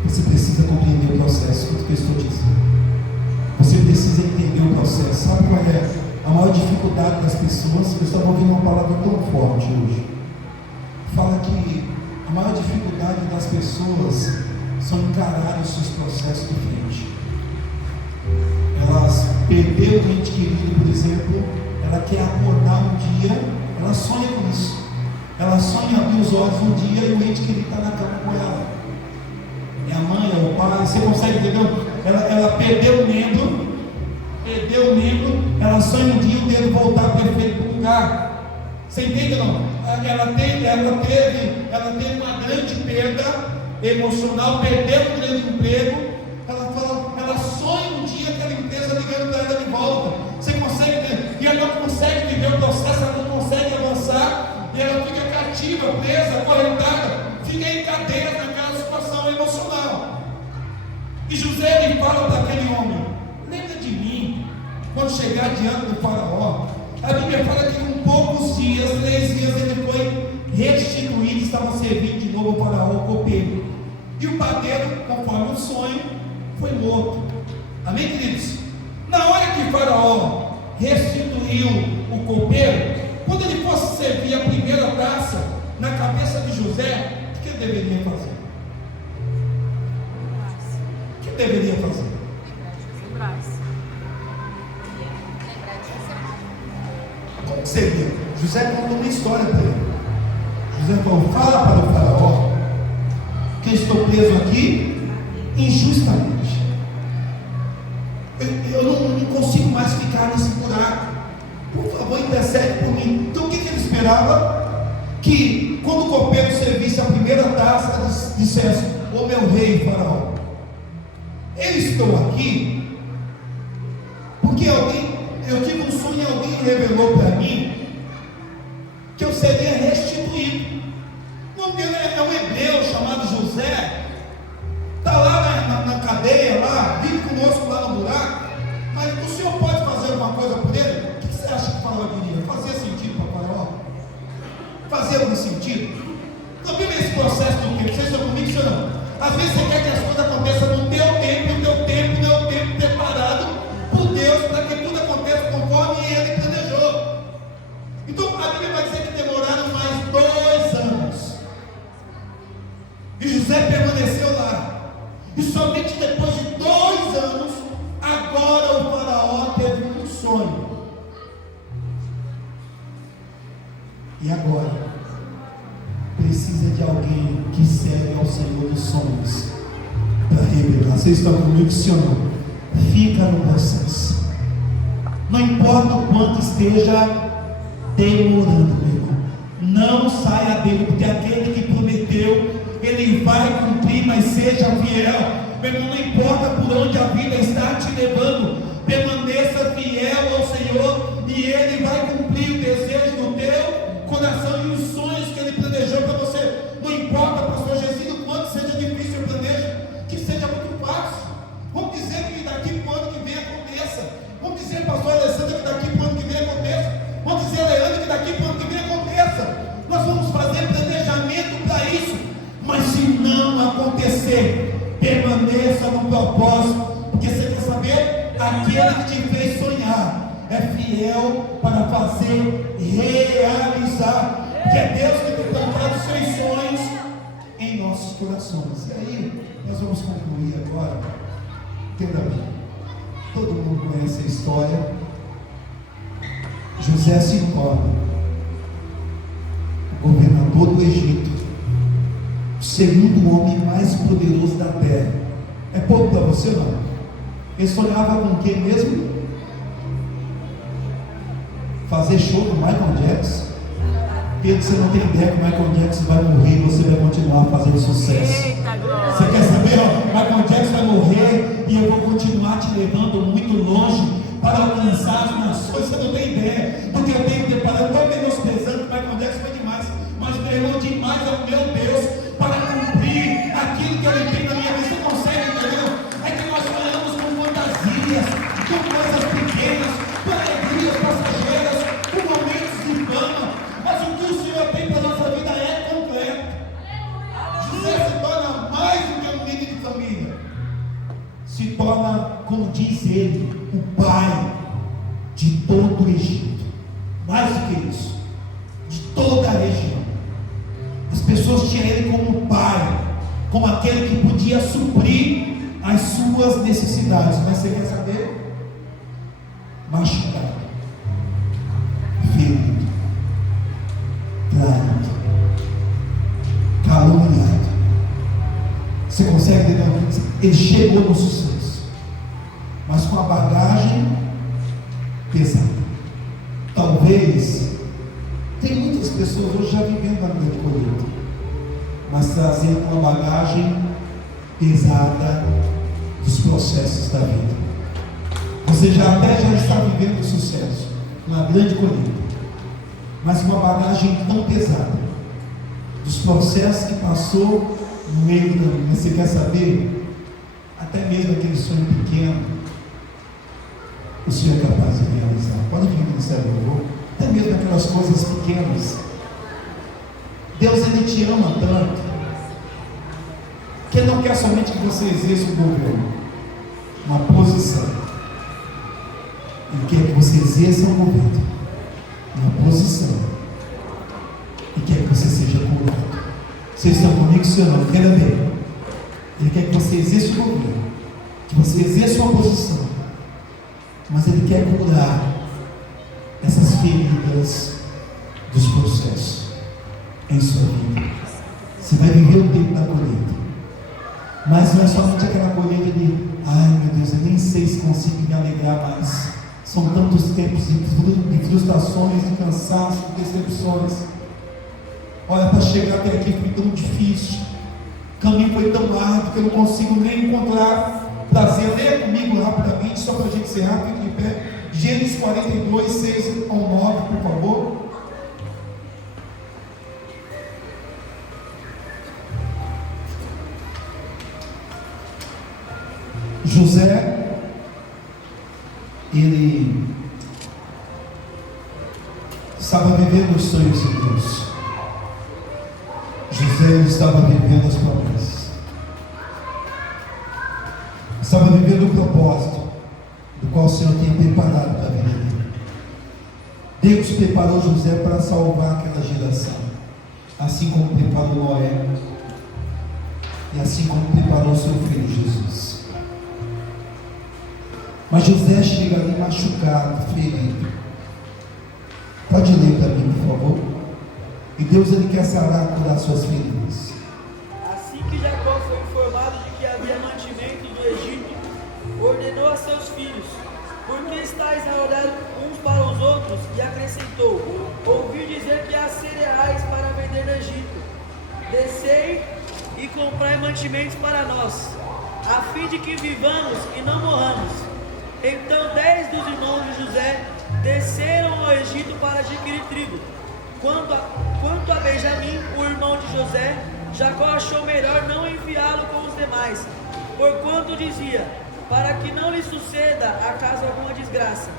Você precisa compreender o processo, tudo que eu estou dizendo. Você precisa entender o processo. Sabe qual é a maior dificuldade das pessoas? Eu estava ouvindo uma palavra tão forte hoje. Fala que a maior dificuldade das pessoas são encarar os seus processos de frente. Elas perderam um ente querido, por exemplo, ela quer acordar um dia, ela sonha com isso. Ela sonha abrir os olhos um dia e o ente querido está na cama com ela. É a mãe, é o pai, você consegue entender? Ela perdeu o membro, ela sonha um dia o dedo voltar perfeito para o lugar. Você entende não? Ela teve uma grande perda emocional, perdeu um grande emprego. Ela sonha um dia aquela empresa ligando para ela de volta. Você consegue ver? E ela não consegue viver o processo, ela não consegue avançar. E ela fica cativa, presa, acorrentada, fica em cadeias naquela situação emocional. E José ele fala para aquele homem, lembra de mim, quando chegar diante do Faraó. A Bíblia fala que com poucos dias, 3 dias, ele foi restituído, estava servindo de novo o Faraó, o copeiro. E o padeiro, conforme o sonho, foi morto. Amém, queridos? Na hora que Faraó restituiu o copeiro, quando ele fosse servir a primeira taça na cabeça de José, o que ele deveria fazer? O que ele deveria fazer? Como seria? José contou uma história para ele. José falou, fala para o Faraó que eu estou preso aqui injustamente. Eu não consigo mais ficar nesse buraco. Por favor, intercede por mim. Então o que ele esperava? Que quando o copeiro servisse a primeira taça, dissesse, ô meu rei Faraó, eu estou aqui porque eu tive um sonho e alguém revelou para mim que eu seria restituído. O nome dele é um hebreu chamado José, está lá na cadeia, lá, vive conosco lá no buraco. Mas o senhor pode fazer alguma coisa por ele? O que você acha que Faraó diria? Fazia sentido para Faraó? Fazia algum sentido? Então, vive esse processo do tempo. Vocês estão comigo, senhor não? Às vezes você quer que as coisas aconteçam no teu tempo preparado por Deus, para que tudo aconteça conforme Ele planejou. Então, a Bíblia vai dizer que demoraram mais 2 anos. E José permaneceu lá. E somente depois de 2 anos, agora o Faraó teve um sonho. E agora, precisa de alguém que serve ao Senhor dos sonhos para revelar. Vocês estão comigo, Senhor? Fica no processo. Não importa o quanto esteja demorando, meu irmão. Não saia dele, porque aquele que prometeu, ele Ele vai cumprir, mas seja fiel. Meu irmão, não importa por onde a vida está te levando, permaneça fiel ao Senhor e Ele vai cumprir o desejo do teu coração e os sonhos que Ele planejou para você. Não importa, pastor Gesino, quanto seja difícil o planejo, que seja muito fácil. Vamos dizer que daqui para o ano que vem aconteça. Vamos dizer, pastor Alessandro, que daqui para o ano que vem aconteça. Vamos dizer, Leandro, que daqui para o ano que vem aconteça. Nós vamos fazer planejamento para isso. Mas se não acontecer, permaneça no propósito. Porque você quer saber? Aquele que te fez sonhar é fiel para fazer realizar. Que é Deus que tem plantado os seus sonhos em nossos corações. E aí, nós vamos concluir agora. Entenda bem, todo mundo conhece a história. José se torna o governador do Egito, o segundo homem mais poderoso da terra. É pouco para você, não? Ele sonhava com o que mesmo? Fazer show com Michael Jackson. Pedro, você não tem ideia que o Michael Jackson vai morrer e você vai continuar fazendo sucesso. Eita, glória. Você quer saber? Michael Jackson vai morrer e eu vou continuar te levando muito longe para alcançar as nações. Você não tem ideia do que eu tenho preparado. Estou menosprezando, Michael Jackson foi demais, mas ganhou demais ao meu Deus para cumprir aquilo que Ele tem na minha vida. Você consegue entender? É que nós sonhamos com fantasias, com coisas pequenas, com alegrias passageiras, com momentos de fama, mas o que o Senhor tem para a nossa vida é completo. José se torna mais do que um líder de família, se torna, como diz ele, o pai de todo o Egito. Mais do que isso, de toda a região. As pessoas tinham ele como pai, como aquele que podia suprir as suas necessidades. Mas você quer saber? Machucado, ferido, traído, caluniado. Você consegue entender? Ele chegou no sucesso, mas com a bagagem pesada. Talvez tem muitas pessoas hoje já vivendo a grande colheita, mas trazendo uma bagagem pesada dos processos da vida. Você já está vivendo o sucesso, uma grande colheita, mas uma bagagem tão pesada dos processos que passou no meio do caminho. Você quer saber? Até mesmo aquele sonho pequeno, o Senhor é capaz de realizar. Pode vir no Ministério do Louvor. Até mesmo aquelas coisas pequenas. Deus, Ele te ama tanto que Ele não quer somente que você exerça um governo, uma posição. Ele quer que você exerça um governo, uma posição, e quer que você seja curado. Vocês estão comigo, Senhor? Não quer ver? Ele quer que você exerça um governo, que você exerça uma posição, mas Ele quer curar essas feridas dos processos em sua vida. Você vai viver o tempo da colheita, mas não é somente aquela colheita de ai meu Deus, eu nem sei se consigo me alegrar mais. São tantos tempos de frustrações, de cansaço, de decepções. Olha, para chegar até aqui foi tão difícil, o caminho foi tão árduo que eu não consigo nem encontrar prazer. Leia comigo rapidamente, só para a gente encerrar, fique de pé. Gênesis 42, 6 ao 9, por favor. José, ele estava vivendo os sonhos de Deus. José, ele estava vivendo as promessas. Estava vivendo o propósito do qual o Senhor tinha preparado para a vida dele. Deus preparou José para salvar aquela geração, assim como preparou Noé, e assim como preparou seu filho Jesus. Mas José chega ali machucado, ferido. Pode ler para mim, por favor? E Deus, Ele quer sarar, curar suas feridas. Assim que Jacó foi informado de que havia mantimento do Egito, ordenou a seus filhos: por que estáis a olhar uns para os outros? E acrescentou: ouvi dizer que há cereais para vender no Egito. Descei e comprai mantimentos para nós, a fim de que vivamos e não morramos. Então 10 dos irmãos de José desceram ao Egito para adquirir trigo. Quanto a Benjamim, o irmão de José, Jacó achou melhor não enviá-lo com os demais, porquanto dizia, para que não lhe suceda acaso alguma desgraça.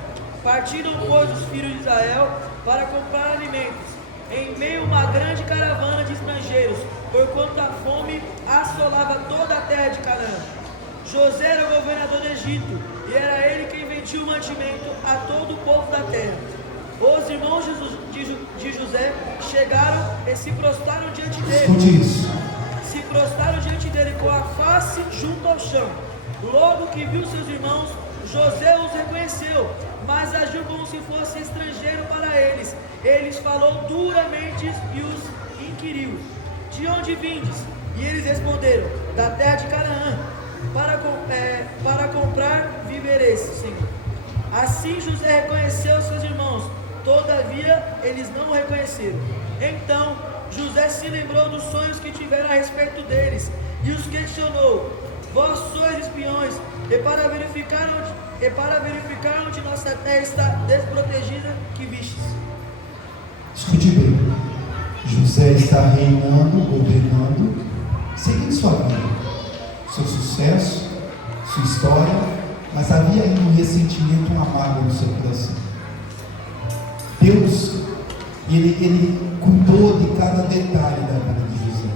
Partiram, pois, os filhos de Israel para comprar alimentos, em meio a uma grande caravana de estrangeiros, porquanto a fome assolava toda a terra de Canaã. José era o governador do Egito, e era ele quem vendia o mantimento a todo o povo da terra. Os irmãos de José chegaram e se prostraram diante dele. Escute isso. Se prostraram diante dele com a face junto ao chão. Logo que viu seus irmãos, José os reconheceu, mas agiu como se fosse estrangeiro para eles. Eles falou duramente e os inquiriu: de onde vindes? E eles responderam: da terra de Canaã, para comprar víveres, Senhor. Assim José reconheceu seus irmãos, todavia eles não o reconheceram. Então José se lembrou dos sonhos que tiveram a respeito deles e os questionou: vós sois espiões, e para verificar onde nossa terra está desprotegida, que vistes. Escute bem. José está reinando, governando, seguindo sua vida, seu sucesso, sua história, mas havia ainda um ressentimento, uma mágoa no seu coração. Deus, ele cuidou de cada detalhe da vida de José.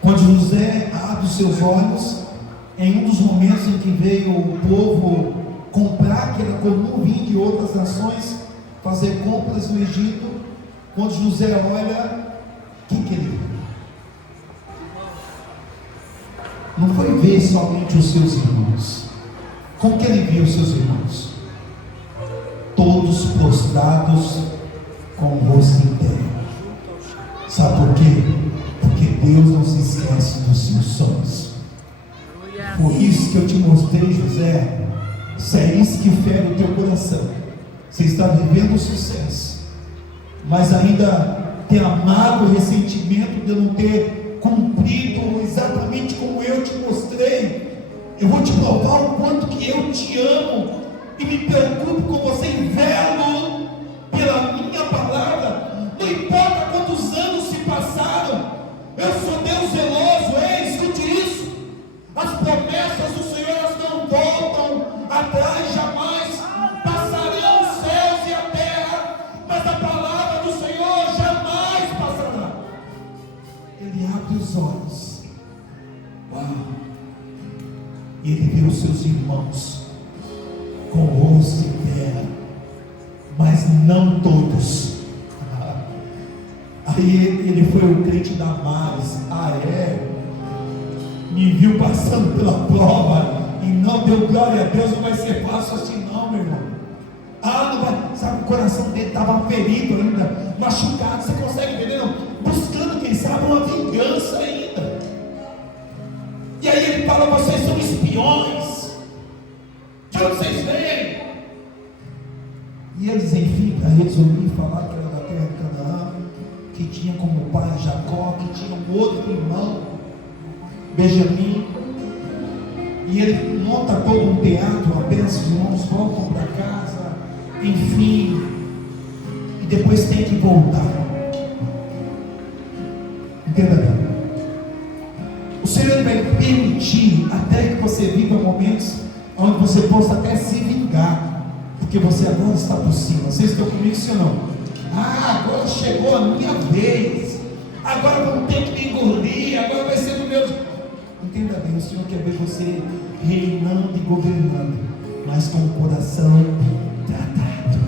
Quando José abre os seus olhos, em um dos momentos em que veio o povo comprar, que era comum vir de outras nações, fazer compras no Egito, quando José olha, o que ele viu? Não foi ver somente os seus irmãos. Como que ele viu os seus irmãos? Todos prostrados com o rosto em terra. Sabe por quê? Porque Deus não se esquece dos seus sonhos. Por isso que eu te mostrei, José. Se é isso que fere o teu coração, você está vivendo sucesso, mas ainda tem amargo o ressentimento de eu não ter cumprido exatamente como eu te mostrei. Eu vou te provar o quanto que eu te amo e me preocupo com você e velo pela minha palavra. Não importa quantos anos se passaram, eu sou Deus zeloso. Ei, escute isso. As promessas do Senhor, elas não voltam atrás, jamais passarão os céus e a terra, mas a palavra do Senhor jamais passará. Ele abre os olhos, uau, e ele viu seus irmãos com o rosto em terra, mas não todos. Aí ele foi o crente da Maris. Me viu passando pela prova e não deu glória a Deus. Não vai ser fácil assim não, meu irmão. Não vai. Sabe, o coração dele estava ferido ainda, machucado. Você consegue entender? Não? Buscando, quem sabe, uma vingança ainda. E aí ele fala: vocês são espiões, de onde vocês vêm? E eles, enfim, para resumir, falaram que era da terra de Canaã, que tinha como pai Jacó, que tinha um outro irmão, Benjamim. E ele monta todo um teatro, apenas os irmãos voltam para casa, enfim, e depois tem que voltar. Entenda bem, o Senhor vai permitir até que você viva momentos onde você possa até se vingar, porque você agora está por cima. Vocês estão comigo, sim ou não? Agora chegou a minha vez, agora vão ter que me engolir, agora vai ser do meu. Entenda bem, o Senhor quer ver você reinando e governando, mas com o coração tratado,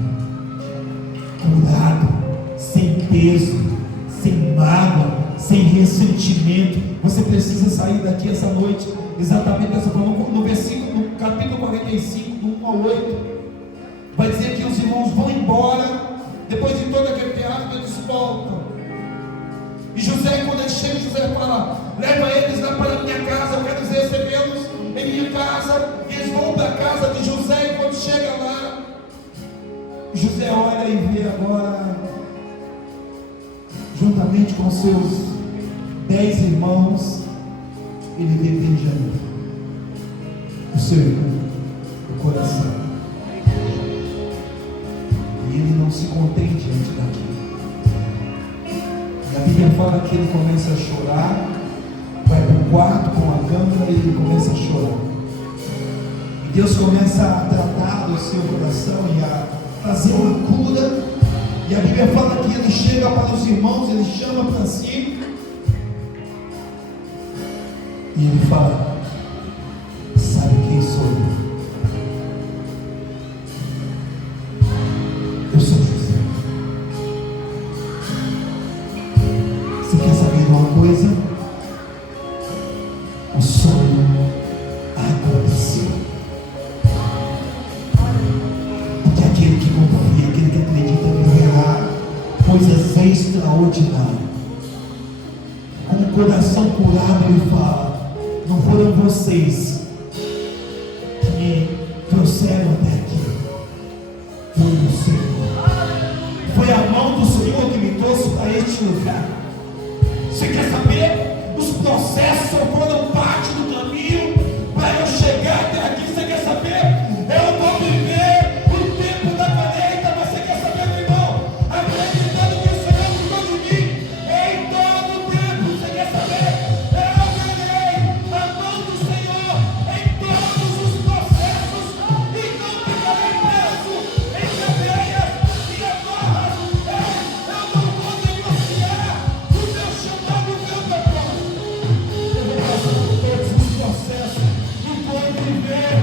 curado, sem peso, sem mágoa, sem ressentimento. Você precisa sair daqui essa noite exatamente dessa forma. No versículo, no capítulo 45, do 1 ao 8, vai dizer que os irmãos vão embora. Depois de todo aquele teatro, eles voltam. E José, quando ele chega, José fala: leva eles lá para a minha casa, eu quero recebê-los em minha casa. E eles vão para a casa de José. E quando chega lá, José olha e vê agora, juntamente com seus 10 irmãos, ele vê Benjamim, o seu irmão, o coração. E ele não se contém diante daquilo. E a Bíblia fala que ele começa a chorar, vai para o quarto com a câmera e ele começa a chorar. E Deus começa a tratar do seu coração e a trazer uma cura. E a Bíblia fala que ele chega para os irmãos, ele chama para si e ele fala: sabe quem sou eu? Eu sou José. Você quer saber de uma coisa? O sonho aconteceu. Porque aquele que confia, aquele que acredita, verá coisas extraordinárias. Com o coração curado, ele fala: não foram vocês que me trouxeram até aqui, foi o Senhor. Foi a mão do Senhor que me trouxe para este lugar. Você quer saber? Os processos só foram parte do caminho para eu chegar até aqui. Você quer saber? Eu vou viver o tempo da colheita. Mas você quer saber, meu irmão? Acreditando que o Senhor cuidou de mim em todo o tempo. Você quer saber? Eu verei a mão do Senhor em todos os processos e não ficarei preso em cadeias e amarras. Eu não vou negociar o meu chamado, o meu propósito. Eu vou passar por todos os processos e vou viver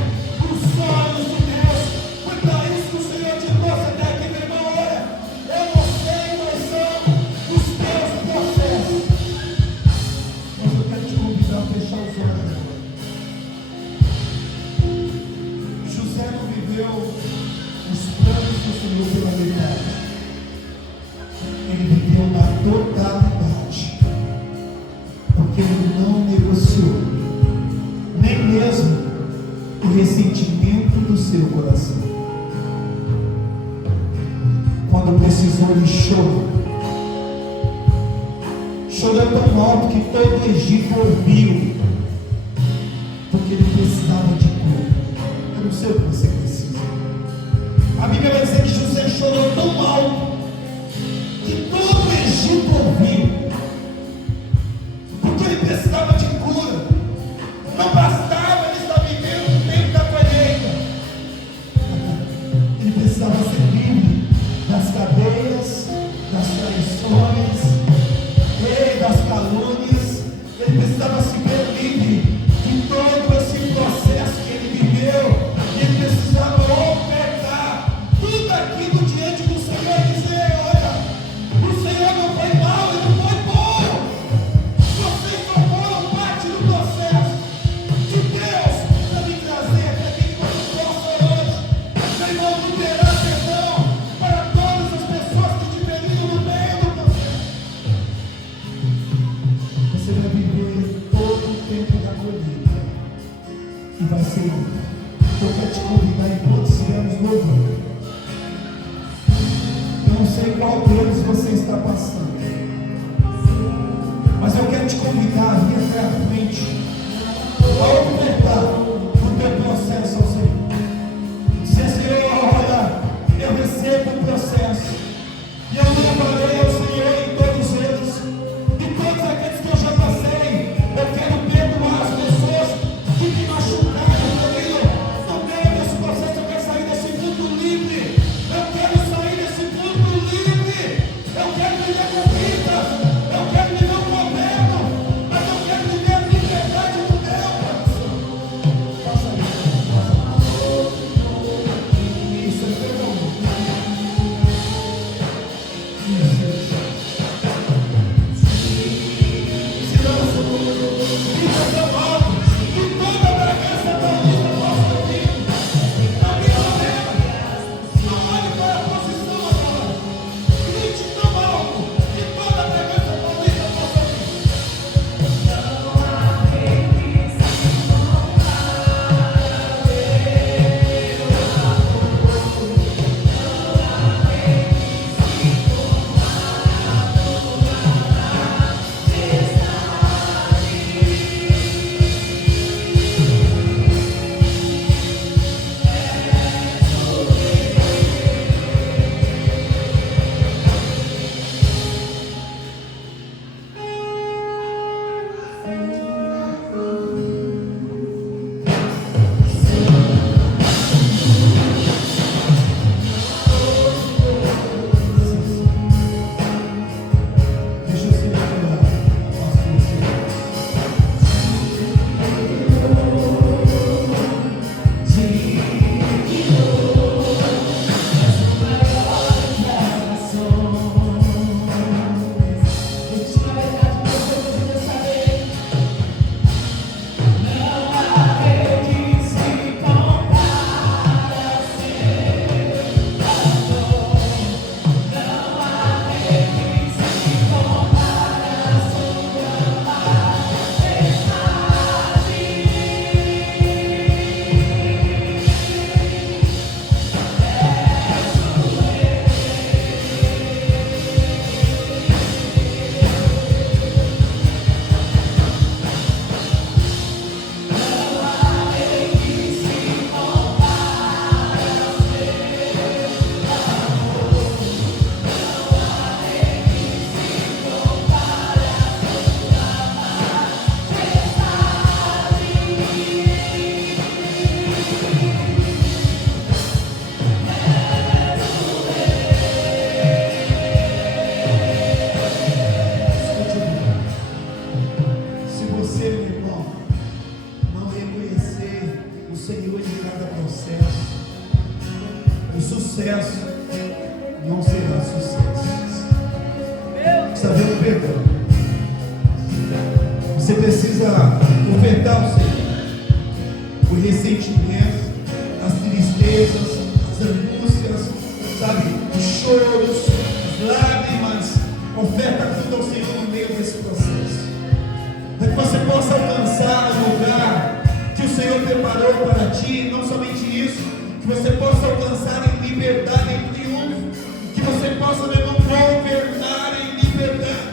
os sonhos de Deus. Foi para isso que o Senhor te trouxe até aqui, meu irmão. Olha, eu não sei quais são os teus processos, mas eu quero te convidar a fechar os olhos agora. José não viveu os planos do Senhor pela metade. Ele viveu na totalidade. Porque ele não negociou, nem mesmo o ressentimento do seu coração. Quando precisou, ele chorou. Chorou tão alto que todo o Egito ouviu. Porque ele precisava de cura. Eu não sei o que você precisa. A Bíblia vai dizer que José chorou tão alto que todo o Egito ouviu. Porque ele precisava de cura. Não bastava ele estar vivendo o tempo da colheita. Ele precisava ser livre das cadeias, das traições, das calúnias. Ele precisava se ver livre de todo esse processo que ele viveu. E ele precisava ofertar tudo aquilo diante do Senhor e dizer: olha, o Senhor não foi mau, ele não foi bom. Vocês só foram parte do processo de Deus para me trazer até aqui que você possa hoje, meu irmão, liberar perdão para todas as pessoas que te feriram no meio do processo. Você vai viver todo o tempo da colheita e vai ser livre. Eu quero te convidar, enquanto estivermos louvando. Eu não sei qual deles você está passando, mas eu quero te convidar a vir até a frente, a ofertar o teu processo ao Senhor. Dizer: Senhor, olha, eu recebo o processo e eu louvarei ao Senhor em todos eles, e todos aqueles que eu já passei. Eu quero perdoar as pessoas que me machucaram no meio desse processo. Eu quero sair desse mundo livre. Eu quero sair desse mundo livre. Eu quero viver com vida. Eu quero viver o governo, mas eu quero viver a liberdade do meu coração. Faça isso. precisa ver o perdão. Você precisa ofertar ao Senhor o ressentimento, as tristezas, as angústias, sabe, os choros, as lágrimas. Oferta tudo ao Senhor no meio desse processo, para que você possa alcançar o lugar que o Senhor preparou para ti. Não somente isso, que você possa alcançar em liberdade, em triunfo, que você possa, meu irmão, governar em liberdade,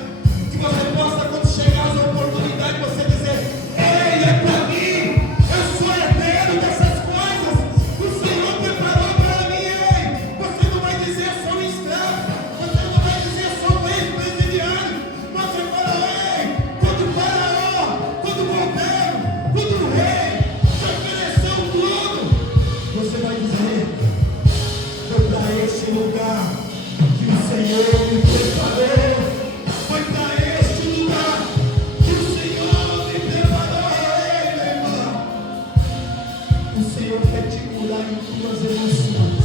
que você possa, quando chegar as oportunidades, você dizer: ei, é para mim, eu sou herdeiro dessas coisas, o Senhor preparou para mim. Ei, você não vai dizer eu sou um escravo, você não vai dizer eu sou um ex-presidiário, você fala: ei, quando o faraó, quando o governo, quando o rei te ofereceu tudo, você vai dizer: foi para este lugar que o Senhor me preparou. Foi para este lugar que o Senhor me preparou. Ei, meu irmão, o Senhor quer te curar em tuas emoções.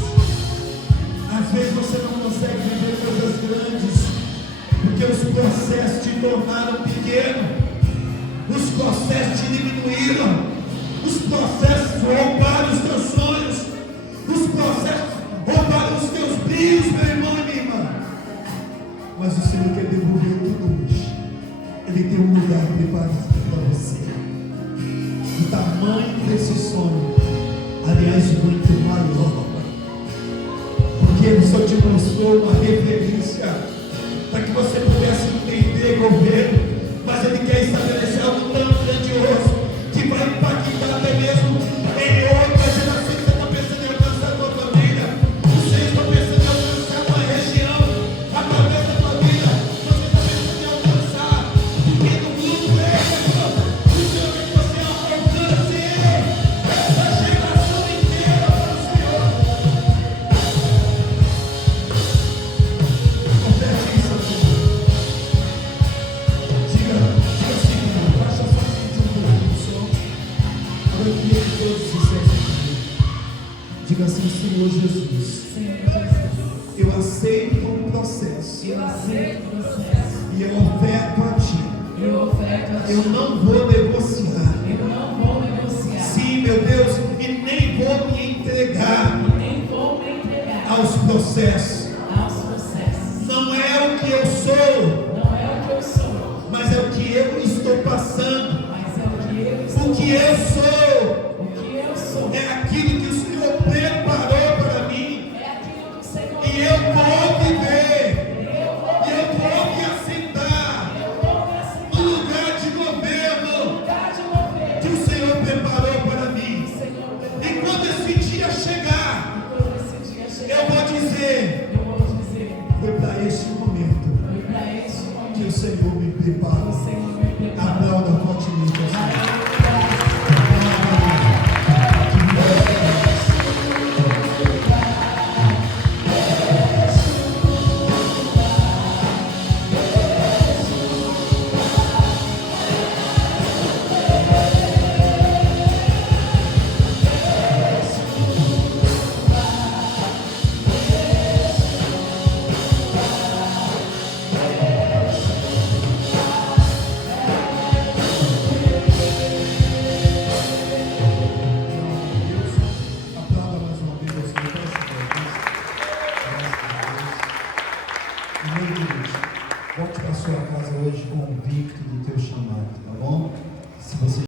Às vezes você não consegue viver coisas grandes, porque os processos te tornaram pequeno, os processos te diminuíram, os processos roubaram os teus sonhos, os processos roubaram os teus brilhos, meu irmão e minha irmã. Mas o Senhor quer devolver tudo hoje. Ele tem um lugar preparado para você. O tamanho desse sonho, aliás, muito maior, porque Ele só te mostrou uma referência para que você pudesse entender governo, mas Ele quer estabelecer algo tão grandioso que vai impactar até mesmo em outras gerações. Você está pensando em alcançar a tua família, você está pensando em alcançar uma região através da tua vida, você está pensando em alcançar um pequeno grupo. O Senhor quer que você alcance essa geração inteira para o Senhor. Confere isso ao Senhor. Diga assim, baixa sua mente um pouquinho do som. Eu queria que Deus dissesse comigo. Diga assim: Senhor Jesus, eu aceito o processo Eu aceito o processo. e eu oferto a Ti. Eu oferto a ti. Eu não vou negociar. Eu não vou negociar. Sim, meu Deus, e nem vou me entregar Nem vou me entregar aos processos. aos processos. Não é o que eu sou, Não é o que eu sou, mas é o que eu estou passando. mas é o que eu estou. O que eu sou O que eu sou é aquilo que o Senhor preparou para mim. é aquilo que o Senhor. E eu vou viver, Eu vou e eu vou me assentar me assentar no lugar de governo no lugar de governo. que o Senhor preparou para mim. Senhor, E quando esse dia chegar, quando esse dia chegar, eu vou dizer: eu vou dizer: foi para este momento foi para este que momento o Senhor me preparou. o Senhor me preparou. Aplauda fortemente ao Senhor. Aplauda mais uma vez ao Senhor. Graças a Deus. Amém, queridos. Volte para a sua casa hoje convicto do teu chamado, tá bom? Se você